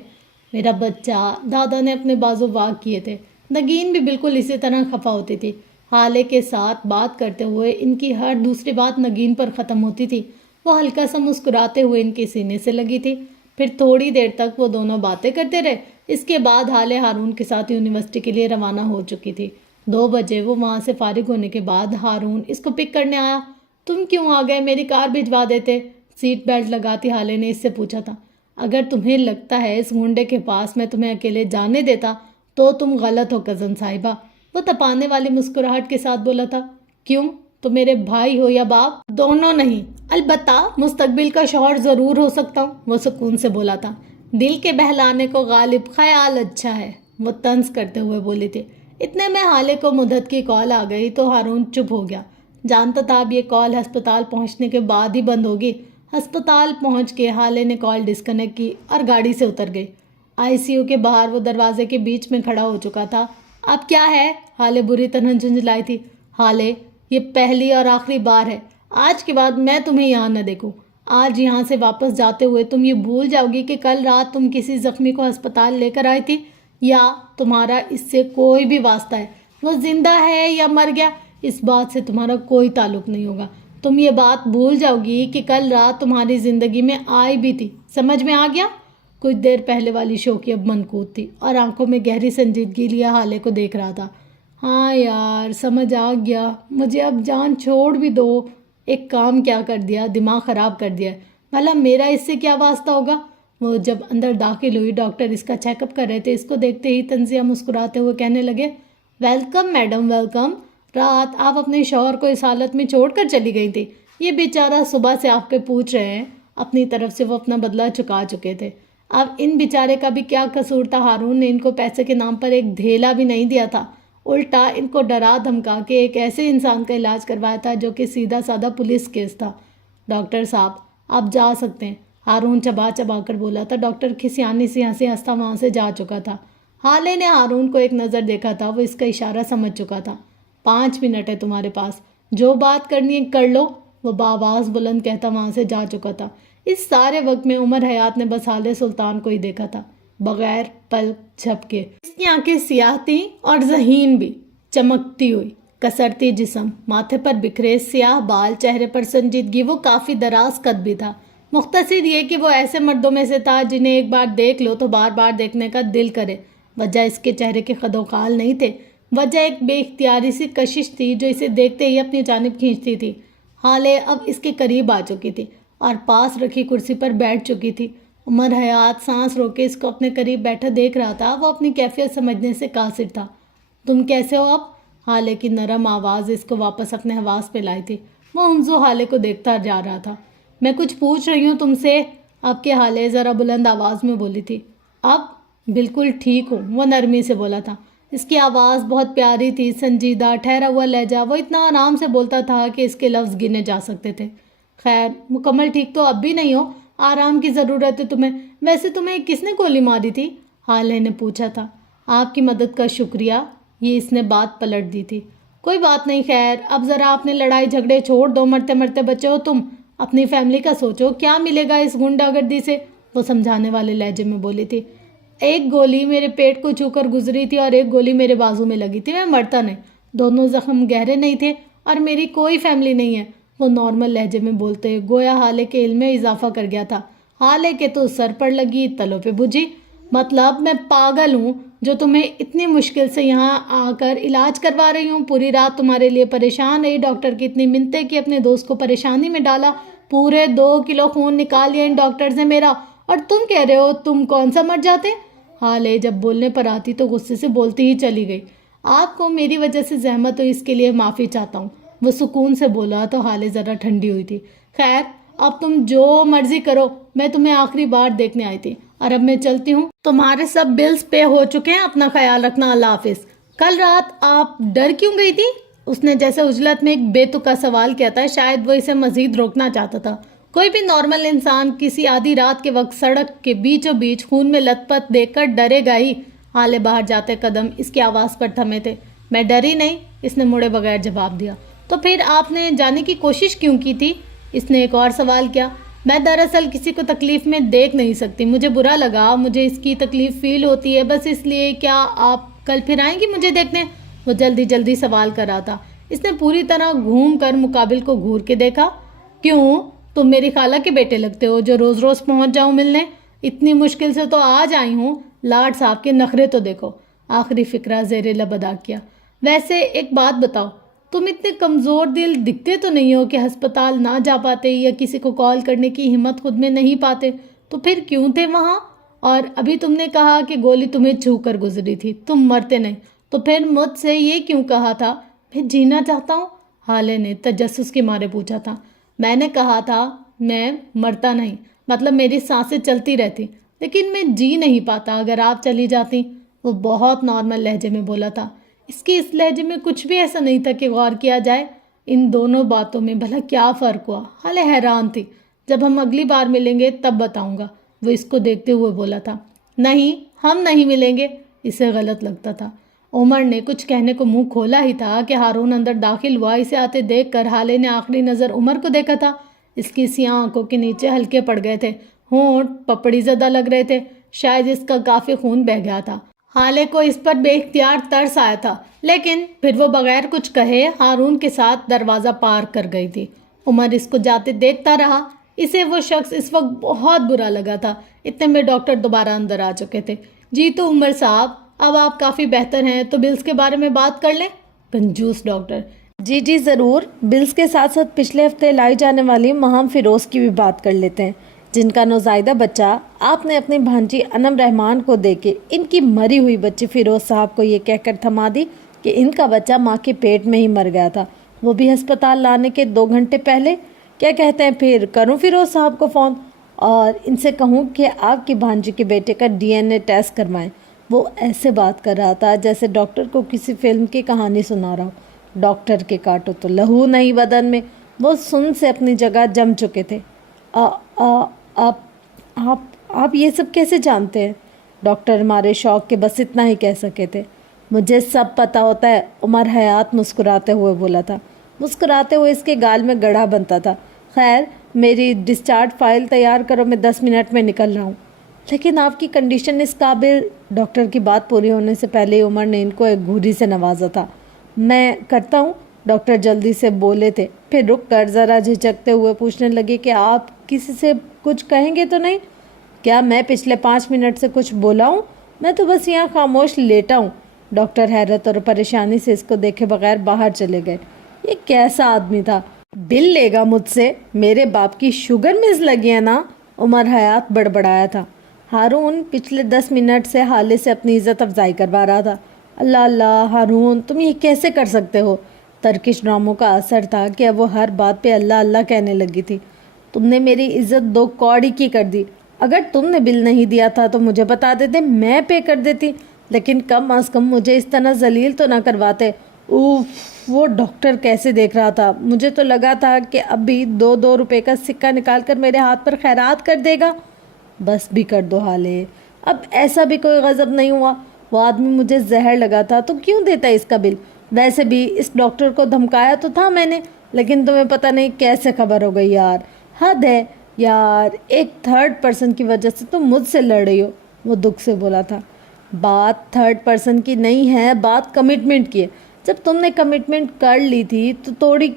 میرا بچہ، دادا نے اپنے بازو واگ کیے تھے۔ نگین بھی بالکل اسی طرح خفا ہوتی تھی۔ حالے کے ساتھ بات کرتے ہوئے ان کی ہر دوسری بات نگین پر ختم ہوتی تھی۔ وہ ہلکا سا مسکراتے ہوئے ان کے سینے سے لگی تھی۔ پھر تھوڑی دیر تک وہ دونوں باتیں کرتے رہے۔ اس کے بعد حالے ہارون کے ساتھ یونیورسٹی کے لیے روانہ ہو چکی تھی۔ 2 بجے وہ وہاں سے فارغ ہونے کے بعد ہارون اس کو پک کرنے آیا۔ تم کیوں آ گئے؟ میری کار بھجوا دیتے۔ سیٹ بیلٹ لگاتی حالے نے اس سے پوچھا تھا۔ اگر تمہیں لگتا ہے اس گنڈے کے پاس میں تمہیں اکیلے جانے دیتا تو تم غلط ہو کزن صاحبہ، وہ تپانے والی مسکراہٹ کے ساتھ بولا تھا۔ کیوں؟ تو میرے بھائی ہو یا باپ، دونوں نہیں۔ البتہ مستقبل کا شوہر ضرور ہو سکتا ہوں، وہ سکون سے بولا تھا۔ دل کے بہلانے کو غالب خیال اچھا ہے، وہ طنز کرتے ہوئے بولی تھی۔ اتنے میں حالے کو مدت کی کال آ گئی تو ہارون چپ ہو گیا۔ جانتا تھا اب یہ کال ہسپتال پہنچنے کے بعد ہی بند ہوگی۔ ہسپتال پہنچ کے حالے نے کال ڈسکنیکٹ کی اور گاڑی سے اتر گئی۔ ICU کے باہر وہ دروازے کے بیچ میں کھڑا ہو چکا تھا۔ اب کیا ہے؟ حالے بری طرح جھنجھلائی تھی۔ حالے، یہ پہلی اور آخری بار ہے، آج کے بعد میں تمہیں یہاں نہ دیکھوں۔ آج یہاں سے واپس جاتے ہوئے تم یہ بھول جاؤ گی کہ کل رات تم کسی زخمی کو ہسپتال لے کر آئی تھی، یا تمہارا اس سے کوئی بھی واسطہ ہے۔ وہ زندہ ہے یا مر گیا، اس بات سے تمہارا کوئی تعلق نہیں ہوگا۔ تم یہ بات بھول جاؤ گی کہ کل رات تمہاری زندگی میں آئی بھی تھی۔ سمجھ میں آ گیا؟ کچھ دیر پہلے والی شوقی اب منقوط تھی اور آنکھوں میں گہری سنجیدگی لیے حالے کو دیکھ رہا تھا۔ ہاں یار، سمجھ آ گیا، مجھے اب جان چھوڑ بھی دو۔ ایک کام کیا کر دیا، دماغ خراب کر دیا۔ بھلا میرا اس سے کیا واسطہ ہوگا؟ وہ جب اندر داخل ہوئی، ڈاکٹر اس کا چیک اپ کر رہے تھے۔ اس کو دیکھتے ہی تنزیہ مسکراتے ہوئے کہنے لگے، ویلکم میڈم، ویلکم۔ رات آپ اپنے شوہر کو اس حالت میں چھوڑ کر چلی گئی تھی۔ یہ بیچارہ صبح سے آپ کے پوچھ رہے ہیں۔ اپنی طرف سے وہ اپنا بدلہ چکا چکے تھے۔ اب ان بیچارے کا بھی کیا قصور تھا؟ ہارون نے ان کو پیسے کے نام پر ایک دھیلا بھی نہیں دیا تھا، الٹا ان کو ڈرا دھمکا کے ایک ایسے انسان کا علاج کروایا تھا جو کہ سیدھا سادہ پولیس کیس تھا۔ ڈاکٹر صاحب، آپ جا سکتے ہیں، ہارون چبا چبا کر بولا تھا۔ ڈاکٹر کھسیانی سی ہنسی ہنستا وہاں سے جا چکا تھا۔ حالے نے ہارون کو ایک نظر دیکھا تھا، وہ اس کا اشارہ سمجھ چکا تھا۔ 5 منٹ ہے تمہارے پاس، جو بات کرنی ہے کر لو، وہ بآواز بلند کہتا وہاں سے جا چکا تھا۔ اس سارے وقت میں عمر حیات نے بس حالے سلطان کو ہی دیکھا تھا، بغیر پلک جھپکے۔ اس کی آنکھیں سیاہ تھیں اور ذہین بھی، چمکتی ہوئی، کسرتی جسم، ماتھے پر بکھرے سیاہ بال، چہرے پر سنجیدگی۔ وہ کافی دراز قد بھی تھا۔ مختصر یہ کہ وہ ایسے مردوں میں سے تھا جنہیں ایک بار دیکھ لو تو بار بار دیکھنے کا دل کرے۔ وجہ اس کے چہرے کے خد و خال نہیں تھے، وجہ ایک بے اختیاری سی کشش تھی جو اسے دیکھتے ہی اپنی جانب کھینچتی تھی۔ حالے اب اس کے قریب آ چکی تھی اور پاس رکھی کرسی پر بیٹھ چکی تھی۔ عمر حیات سانس روکے اس کو اپنے قریب بیٹھا دیکھ رہا تھا۔ وہ اپنی کیفیت سمجھنے سے قاصر تھا۔ تم کیسے ہو اب؟ حالے کی نرم آواز اس کو واپس اپنے حواس پہ لائی تھی۔ وہ ہمزو حالے کو دیکھتا جا رہا تھا۔ میں کچھ پوچھ رہی ہوں تم سے، اب کے حالے ذرا بلند آواز میں بولی تھی۔ اب بالکل ٹھیک ہوں، وہ نرمی سے بولا تھا۔ اس کی آواز بہت پیاری تھی، سنجیدہ، ٹھہرا ہوا لہجہ۔ وہ اتنا آرام سے بولتا تھا کہ اس کے لفظ گنے جا سکتے تھے۔ خیر، مکمل ٹھیک تو اب بھی نہیں ہو، آرام کی ضرورت ہے تمہیں۔ ویسے تمہیں کس نے گولی ماری تھی؟ حالے نے پوچھا تھا۔ آپ کی مدد کا شکریہ، یہ اس نے بات پلٹ دی تھی۔ کوئی بات نہیں، خیر اب ذرا اپنے لڑائی جھگڑے چھوڑ دو، مرتے مرتے بچے ہو تم، اپنی فیملی کا سوچو، کیا ملے گا اس گنڈا گردی سے؟ وہ سمجھانے والے لہجے میں بولی تھی۔ ایک گولی میرے پیٹ کو چھو کر گزری تھی اور ایک گولی میرے بازو میں لگی تھی، میں مرتا نہیں، دونوں زخم گہرے نہیں تھے اور میری کوئی فیملی نہیں ہے، وہ نارمل لہجے میں بولتے گویا حالے کے علم میں اضافہ کر گیا تھا۔ حالے کے تو سر پر لگی، تلوں پہ بجھی۔ مطلب میں پاگل ہوں جو تمہیں اتنی مشکل سے یہاں آ کر علاج کروا رہی ہوں، پوری رات تمہارے لیے پریشان رہی، ڈاکٹر کی اتنی منتیں کہ اپنے دوست کو پریشانی میں ڈالا، پورے 2 کلو خون نکال لیا ان ڈاکٹر سے میرا، اور تم کہہ رہے ہو تم کون سا مر جاتے؟ حالے جب بولنے پر آتی تو غصے سے بولتی ہی چلی گئی۔ آپ کو میری وجہ سے زحمت ہو، اس کے لیے معافی چاہتا ہوں، وہ سکون سے بولا تو حالے ذرا ٹھنڈی ہوئی تھی۔ خیر اب تم جو مرضی کرو، میں تمہیں آخری بار دیکھنے آئی تھی اور اب میں چلتی ہوں، تمہارے سب بلز پے ہو چکے ہیں، اپنا خیال رکھنا، اللہ حافظ۔ کل رات آپ ڈر کیوں گئی تھی؟ اس نے جیسے عجلت میں ایک بے تکا سوال کیا تھا، شاید وہ اسے مزید روکنا چاہتا تھا۔ کوئی بھی نارمل انسان کسی آدھی رات کے وقت سڑک کے بیچوں بیچ خون میں لت پت دیکھ کر ڈرے گا ہی۔ حالے باہر جاتے قدم اس کی آواز پر تھمے تھے۔ میں ڈری نہیں، اس نے مڑے بغیر جواب دیا۔ تو پھر آپ نے جانے کی کوشش کیوں کی تھی؟ اس نے ایک اور سوال کیا۔ میں دراصل کسی کو تکلیف میں دیکھ نہیں سکتی، مجھے برا لگا، مجھے اس کی تکلیف فیل ہوتی ہے، بس اس لیے۔ کیا آپ کل پھر آئیں گی مجھے دیکھنے؟ وہ جلدی جلدی سوال کر رہا تھا۔ اس نے پوری طرح گھوم کر مقابل کو گھور کے دیکھا۔ کیوں؟ تم میری خالہ کے بیٹے لگتے ہو جو روز روز پہنچ جاؤں ملنے، اتنی مشکل سے تو آج آئی ہوں۔ لاڈ صاحب کے نخرے تو دیکھو۔ آخری فقرہ زیر لب ادا کیا۔ ویسے ایک بات بتاؤ، تم اتنے کمزور دل دکھتے تو نہیں ہو کہ ہسپتال نہ جا پاتے یا کسی کو کال کرنے کی ہمت خود میں نہیں پاتے، تو پھر کیوں تھے وہاں؟ اور ابھی تم نے کہا کہ گولی تمہیں چھو کر گزری تھی، تم مرتے نہیں، تو پھر مجھ سے یہ کیوں کہا تھا میں جینا چاہتا ہوں؟ حالے نے تجسس کے مارے پوچھا تھا۔ میں نے کہا تھا میں مرتا نہیں، مطلب میری سانسیں چلتی رہتی، لیکن میں جی نہیں پاتا اگر آپ چلی جاتی۔ وہ بہت نارمل لہجے میں بولا تھا۔ اس کی اس لہجے میں کچھ بھی ایسا نہیں تھا کہ غور کیا جائے۔ ان دونوں باتوں میں بھلا کیا فرق ہوا؟ حالے حیران تھی۔ جب ہم اگلی بار ملیں گے تب بتاؤں گا، وہ اس کو دیکھتے ہوئے بولا تھا۔ نہیں، ہم نہیں ملیں گے۔ اسے غلط لگتا تھا۔ عمر نے کچھ کہنے کو منہ کھولا ہی تھا کہ ہارون اندر داخل ہوا۔ اسے آتے دیکھ کر حالے نے آخری نظر عمر کو دیکھا تھا۔ اس کی سیاہ آنکھوں کے نیچے ہلکے پڑ گئے تھے، ہونٹ پپڑی زدہ لگ رہے تھے، شاید اس کا کافی خون بہہ گیا تھا۔ حالے کو اس پر بے اختیار ترس آیا تھا، لیکن پھر وہ بغیر کچھ کہے ہارون کے ساتھ دروازہ پار کر گئی تھی۔ عمر اس کو جاتے دیکھتا رہا۔ اسے وہ شخص اس وقت بہت برا لگا تھا۔ اتنے میں ڈاکٹر دوبارہ اندر آ چکے تھے۔ جی تو عمر صاحب، اب آپ کافی بہتر ہیں، تو بلز کے بارے میں بات کر لیں؟ کنجوس ڈاکٹر۔ جی ضرور، بلز کے ساتھ ساتھ پچھلے ہفتے لائی جانے والی مہام فیروز کی بھی بات کر لیتے ہیں، جن کا نوزائیدہ بچہ آپ نے اپنی بھانجی انم رحمان کو دے کے ان کی مری ہوئی بچی فیروز صاحب کو یہ کہہ کر تھما دی کہ ان کا بچہ ماں کے پیٹ میں ہی مر گیا تھا، وہ بھی ہسپتال لانے کے 2 گھنٹے پہلے۔ کیا کہتے ہیں پھر کروں فیروز صاحب کو فون اور ان سے کہوں کہ آپ کی بھانجی کے بیٹے کا DNA ٹیسٹ کروائیں؟ وہ ایسے بات کر رہا تھا جیسے ڈاکٹر کو کسی فلم کی کہانی سنا رہا ہو۔ ڈاکٹر کے کاٹو تو لہو نہیں بدن میں، وہ سن سے اپنی جگہ جم چکے تھے۔ آپ یہ سب کیسے جانتے ہیں؟ ڈاکٹر ہمارے شوق کے بس اتنا ہی کہہ سکے تھے۔ مجھے سب پتہ ہوتا ہے، عمر حیات مسکراتے ہوئے بولا تھا۔ مسکراتے ہوئے اس کے گال میں گڑھا بنتا تھا۔ خیر، میری ڈسچارج فائل تیار کرو، میں 10 منٹ میں نکل رہا ہوں۔ لیکن آپ کی کنڈیشن اس قابل۔ ڈاکٹر کی بات پوری ہونے سے پہلے ہی عمر نے ان کو ایک گھوری سے نوازا تھا۔ میں کرتا ہوں، ڈاکٹر جلدی سے بولے تھے، پھر رک کر ذرا جھجکتے ہوئے پوچھنے لگے کہ آپ کسی سے کچھ کہیں گے تو نہیں؟ کیا میں پچھلے 5 منٹ سے کچھ بولا ہوں؟ میں تو بس یہاں خاموش لیٹا ہوں۔ ڈاکٹر حیرت اور پریشانی سے اس کو دیکھے بغیر باہر چلے گئے۔ یہ کیسا آدمی تھا؟ بل لے گا مجھ سے؟ میرے باپ کی شوگر مز لگی ہے نا؟ عمر حیات بڑبڑایا تھا۔ ہارون پچھلے 10 منٹ سے حالے سے اپنی عزت افزائی کروا رہا تھا۔ اللہ اللہ ہارون، تم یہ کیسے کر سکتے ہو؟ ترکش ڈراموں کا اثر تھا کہ اب وہ ہر بات پہ اللہ اللہ کہنے لگی تھی۔ تم نے میری عزت 2 کوڑی کی کر دی۔ اگر تم نے بل نہیں دیا تھا تو مجھے بتا دیتے، میں پے کر دیتی، لیکن کم از کم مجھے اس طرح ذلیل تو نہ کرواتے۔ اوف، وہ ڈاکٹر کیسے دیکھ رہا تھا؟ مجھے تو لگا تھا کہ اب بھی 2 روپے کا سکہ نکال کر میرے ہاتھ پر خیرات کر دے گا۔ بس بھی کر دو حالے، اب ایسا بھی کوئی غضب نہیں ہوا۔ وہ آدمی مجھے زہر لگا تھا تو کیوں دیتا اس کا بل؟ ویسے بھی اس ڈاکٹر کو دھمکایا تو تھا میں نے، لیکن تمہیں پتہ نہیں کیسے خبر ہو گئی یار۔ حد ہے یار، ایک 3rd پرسن کی وجہ سے تم مجھ سے لڑ رہی ہو، وہ دکھ سے بولا تھا۔ بات 3rd پرسن کی نہیں ہے، بات کمٹمنٹ کی ہے۔ جب تم نے کمٹمنٹ کر لی تھی تو توڑی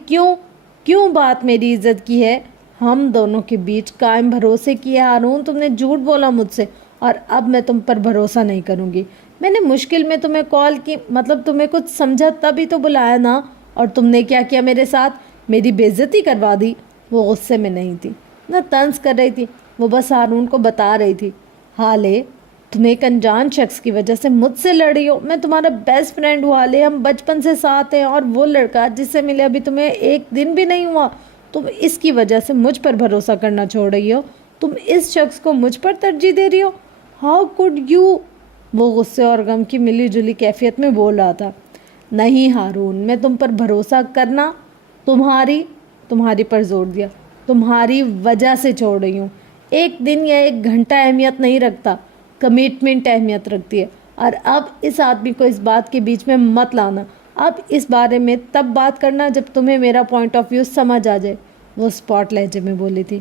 کیوں بات میری عزت کی ہے؟ ہم دونوں کے بیچ قائم بھروسے کی ہے ہارون، تم نے جھوٹ بولا مجھ سے، اور اب میں تم پر بھروسہ نہیں کروں گی۔ میں نے مشکل میں تمہیں کال کی، مطلب تمہیں کچھ سمجھا تبھی تو بلایا نا، اور تم نے کیا کیا میرے ساتھ؟ میری بے عزتی کروا دی۔ وہ غصے میں نہیں تھی، نہ طنز کر رہی تھی، وہ بس ہارون کو بتا رہی تھی، حالے تم ایک انجان شخص کی وجہ سے مجھ سے لڑ رہی ہو، میں تمہارا بیسٹ فرینڈ ہوں حالے، ہم بچپن سے ساتھ ہیں، اور وہ لڑکا جس سے ملے ابھی تمہیں 1 دن بھی نہیں ہوا، تم اس کی وجہ سے مجھ پر بھروسہ کرنا چھوڑ رہی ہو، تم اس شخص کو مجھ پر ترجیح دے رہی ہو، ہاؤ کوڈ یو؟ وہ غصے اور غم کی ملی جلی کیفیت میں بول رہا تھا۔ نہیں ہارون، میں تم پر بھروسہ کرنا تمہاری پر زور دیا، تمہاری وجہ سے چھوڑ رہی ہوں۔ 1 دن یا 1 گھنٹہ اہمیت نہیں رکھتا، کمٹمنٹ اہمیت رکھتی ہے، اور اب اس آدمی کو اس بات کے بیچ میں مت لانا۔ اب اس بارے میں تب بات کرنا جب تمہیں میرا پوائنٹ آف ویو سمجھ آ جائے، وہ اسپاٹ لہجے میں بولی تھی۔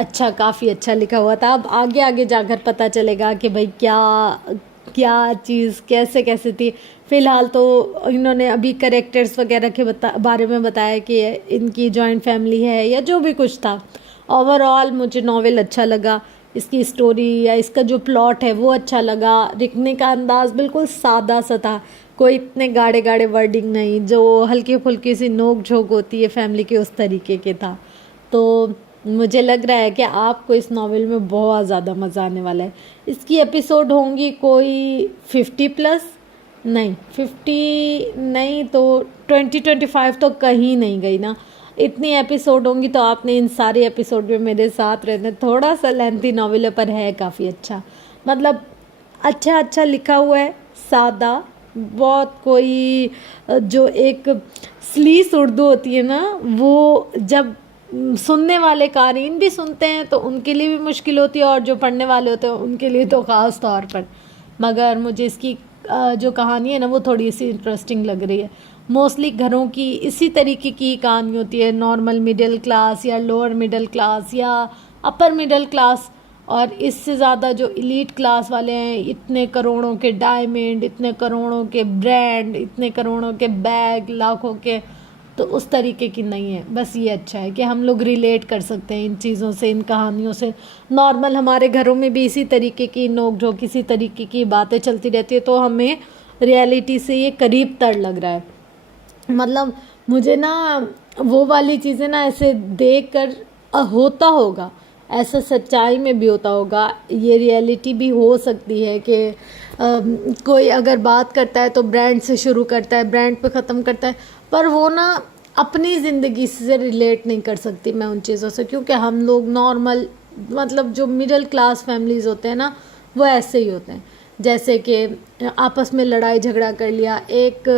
اچھا کافی اچھا لکھا ہوا تھا. اب آگے آگے جا کر پتہ چلے گا کہ بھائی کیا چیز کیسے تھی. فی الحال تو انہوں نے ابھی کریکٹرز وغیرہ کے بارے میں بتایا کہ ان کی جوائنٹ فیملی ہے یا جو بھی کچھ تھا. اوور آل مجھے ناول اچھا لگا. اس کی اسٹوری یا اس کا جو پلاٹ ہے وہ اچھا لگا. لکھنے کا انداز بالکل سادہ سا تھا, کوئی اتنے گاڑے ورڈنگ نہیں, جو ہلکی پھلکی سی نوک جھوک ہوتی ہے فیملی کے اس طریقے کے تھا. تو مجھے لگ رہا ہے کہ آپ کو اس ناول میں بہت زیادہ مزہ آنے والا ہے. اس کی ایپیسوڈ ہوں گی کوئی 50+ نہیں, 50 نہیں تو 20-25 تو کہیں نہیں گئی نا. اتنی ایپیسوڈ ہوں گی تو آپ نے ان سارے ایپیسوڈ میں میرے ساتھ رہنا. تھوڑا سا لینتھی ناول ہے پر ہے کافی اچھا, مطلب اچھا لکھا ہوا ہے, سادہ بہت. کوئی جو ایک سلیس اردو ہوتی ہے نا, وہ جب سننے والے قارئین بھی سنتے ہیں تو ان کے لیے بھی مشکل ہوتی ہے, اور جو پڑھنے والے ہوتے ہیں ان کے لیے تو خاص طور پر. مگر مجھے اس کی جو کہانی ہے نا وہ تھوڑی سی انٹرسٹنگ لگ رہی ہے. موسٹلی گھروں کی اسی طریقے کی کہانی ہوتی ہے, نارمل مڈل کلاس یا لوور مڈل کلاس یا اپر مڈل کلاس, اور اس سے زیادہ جو ایلیٹ کلاس والے ہیں, اتنے کروڑوں کے ڈائمنڈ, اتنے کروڑوں کے برانڈ, اتنے کروڑوں کے بیگ, لاکھوں کے, تو اس طریقے کی نہیں ہے. بس یہ اچھا ہے کہ ہم لوگ ریلیٹ کر سکتے ہیں ان چیزوں سے, ان کہانیوں سے. نارمل ہمارے گھروں میں بھی اسی طریقے کی نوک جھوک, اسی طریقے کی باتیں چلتی رہتی ہے, تو ہمیں ریئلٹی سے یہ قریب تر لگ رہا ہے. مطلب مجھے نا وہ والی چیزیں نا ایسے دیکھ کر ہوتا ہوگا, ایسا سچائی میں بھی ہوتا ہوگا, یہ ریئلٹی بھی ہو سکتی ہے کہ کوئی اگر بات کرتا ہے تو برانڈ سے شروع کرتا ہے, برانڈ پہ ختم کرتا ہے, پر وہ نا اپنی زندگی سے ریلیٹ نہیں کر سکتی میں ان چیزوں سے, کیونکہ ہم لوگ نارمل مطلب جو مڈل کلاس فیملیز ہوتے ہیں نا وہ ایسے ہی ہوتے ہیں. جیسے کہ آپس میں لڑائی جھگڑا کر لیا, ایک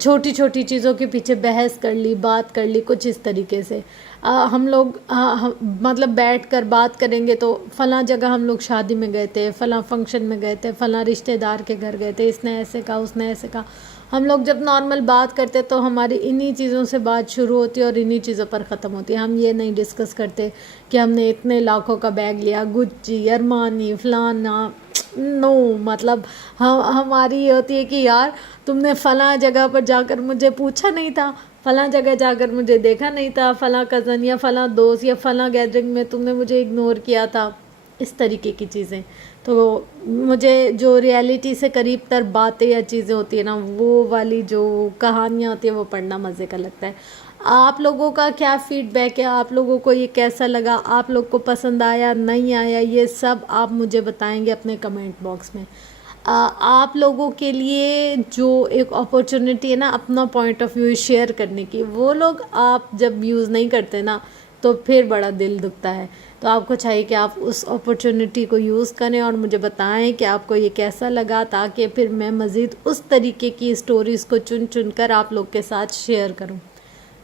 چھوٹی چیزوں کے پیچھے بحث کر لی, بات کر لی, کچھ اس طریقے سے. ہم لوگ مطلب بیٹھ کر بات کریں گے تو فلاں جگہ ہم لوگ شادی میں گئے تھے, فلاں فنکشن میں گئے تھے, فلاں رشتہ دار کے گھر گئے تھے, اس نے ایسے کہا, اس نے ایسے کہا. ہم لوگ جب نارمل بات کرتے تو ہماری انہی چیزوں سے بات شروع ہوتی ہے اور انہی چیزوں پر ختم ہوتی ہے. ہم یہ نہیں ڈسکس کرتے کہ ہم نے اتنے لاکھوں کا بیگ لیا, گچی, ارمانی, فلانا, نو. مطلب ہماری یہ ہوتی ہے کہ یار تم نے فلاں جگہ پر جا کر مجھے پوچھا نہیں تھا, فلاں جگہ جا کر مجھے دیکھا نہیں تھا, فلاں کزن یا فلاں دوست یا فلاں گیدرنگ میں تم نے مجھے اگنور کیا تھا, اس طریقے کی چیزیں. تو مجھے جو ریئلٹی سے قریب تر باتیں یا چیزیں ہوتی ہیں نا, وہ والی جو کہانیاں ہوتی ہیں وہ پڑھنا مزے کا لگتا ہے. آپ لوگوں کا کیا فیڈ بیک ہے, آپ لوگوں کو یہ کیسا لگا, آپ لوگ کو پسند آیا نہیں آیا, یہ سب آپ مجھے بتائیں گے اپنے کمنٹ باکس میں. آپ لوگوں کے لیے جو ایک اپورچونٹی ہے نا اپنا پوائنٹ آف ویو شیئر کرنے کی, وہ لوگ آپ جب یوز نہیں کرتے نا تو پھر بڑا دل دکھتا ہے. تو آپ کو چاہیے کہ آپ اس اپورچونٹی کو یوز کریں اور مجھے بتائیں کہ آپ کو یہ کیسا لگا, تاکہ پھر میں مزید اس طریقے کی اسٹوریز کو چن کر آپ لوگ کے ساتھ شیئر کروں.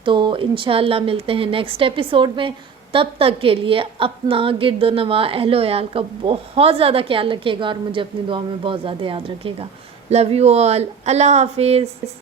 تو انشاءاللہ ملتے ہیں نیکسٹ ایپیسوڈ میں. تب تک کے لیے اپنا گرد و نواح اہل و عیال کا بہت زیادہ خیال رکھیے گا, اور مجھے اپنی دعا میں بہت زیادہ یاد رکھیے گا. Love you all. اللہ حافظ.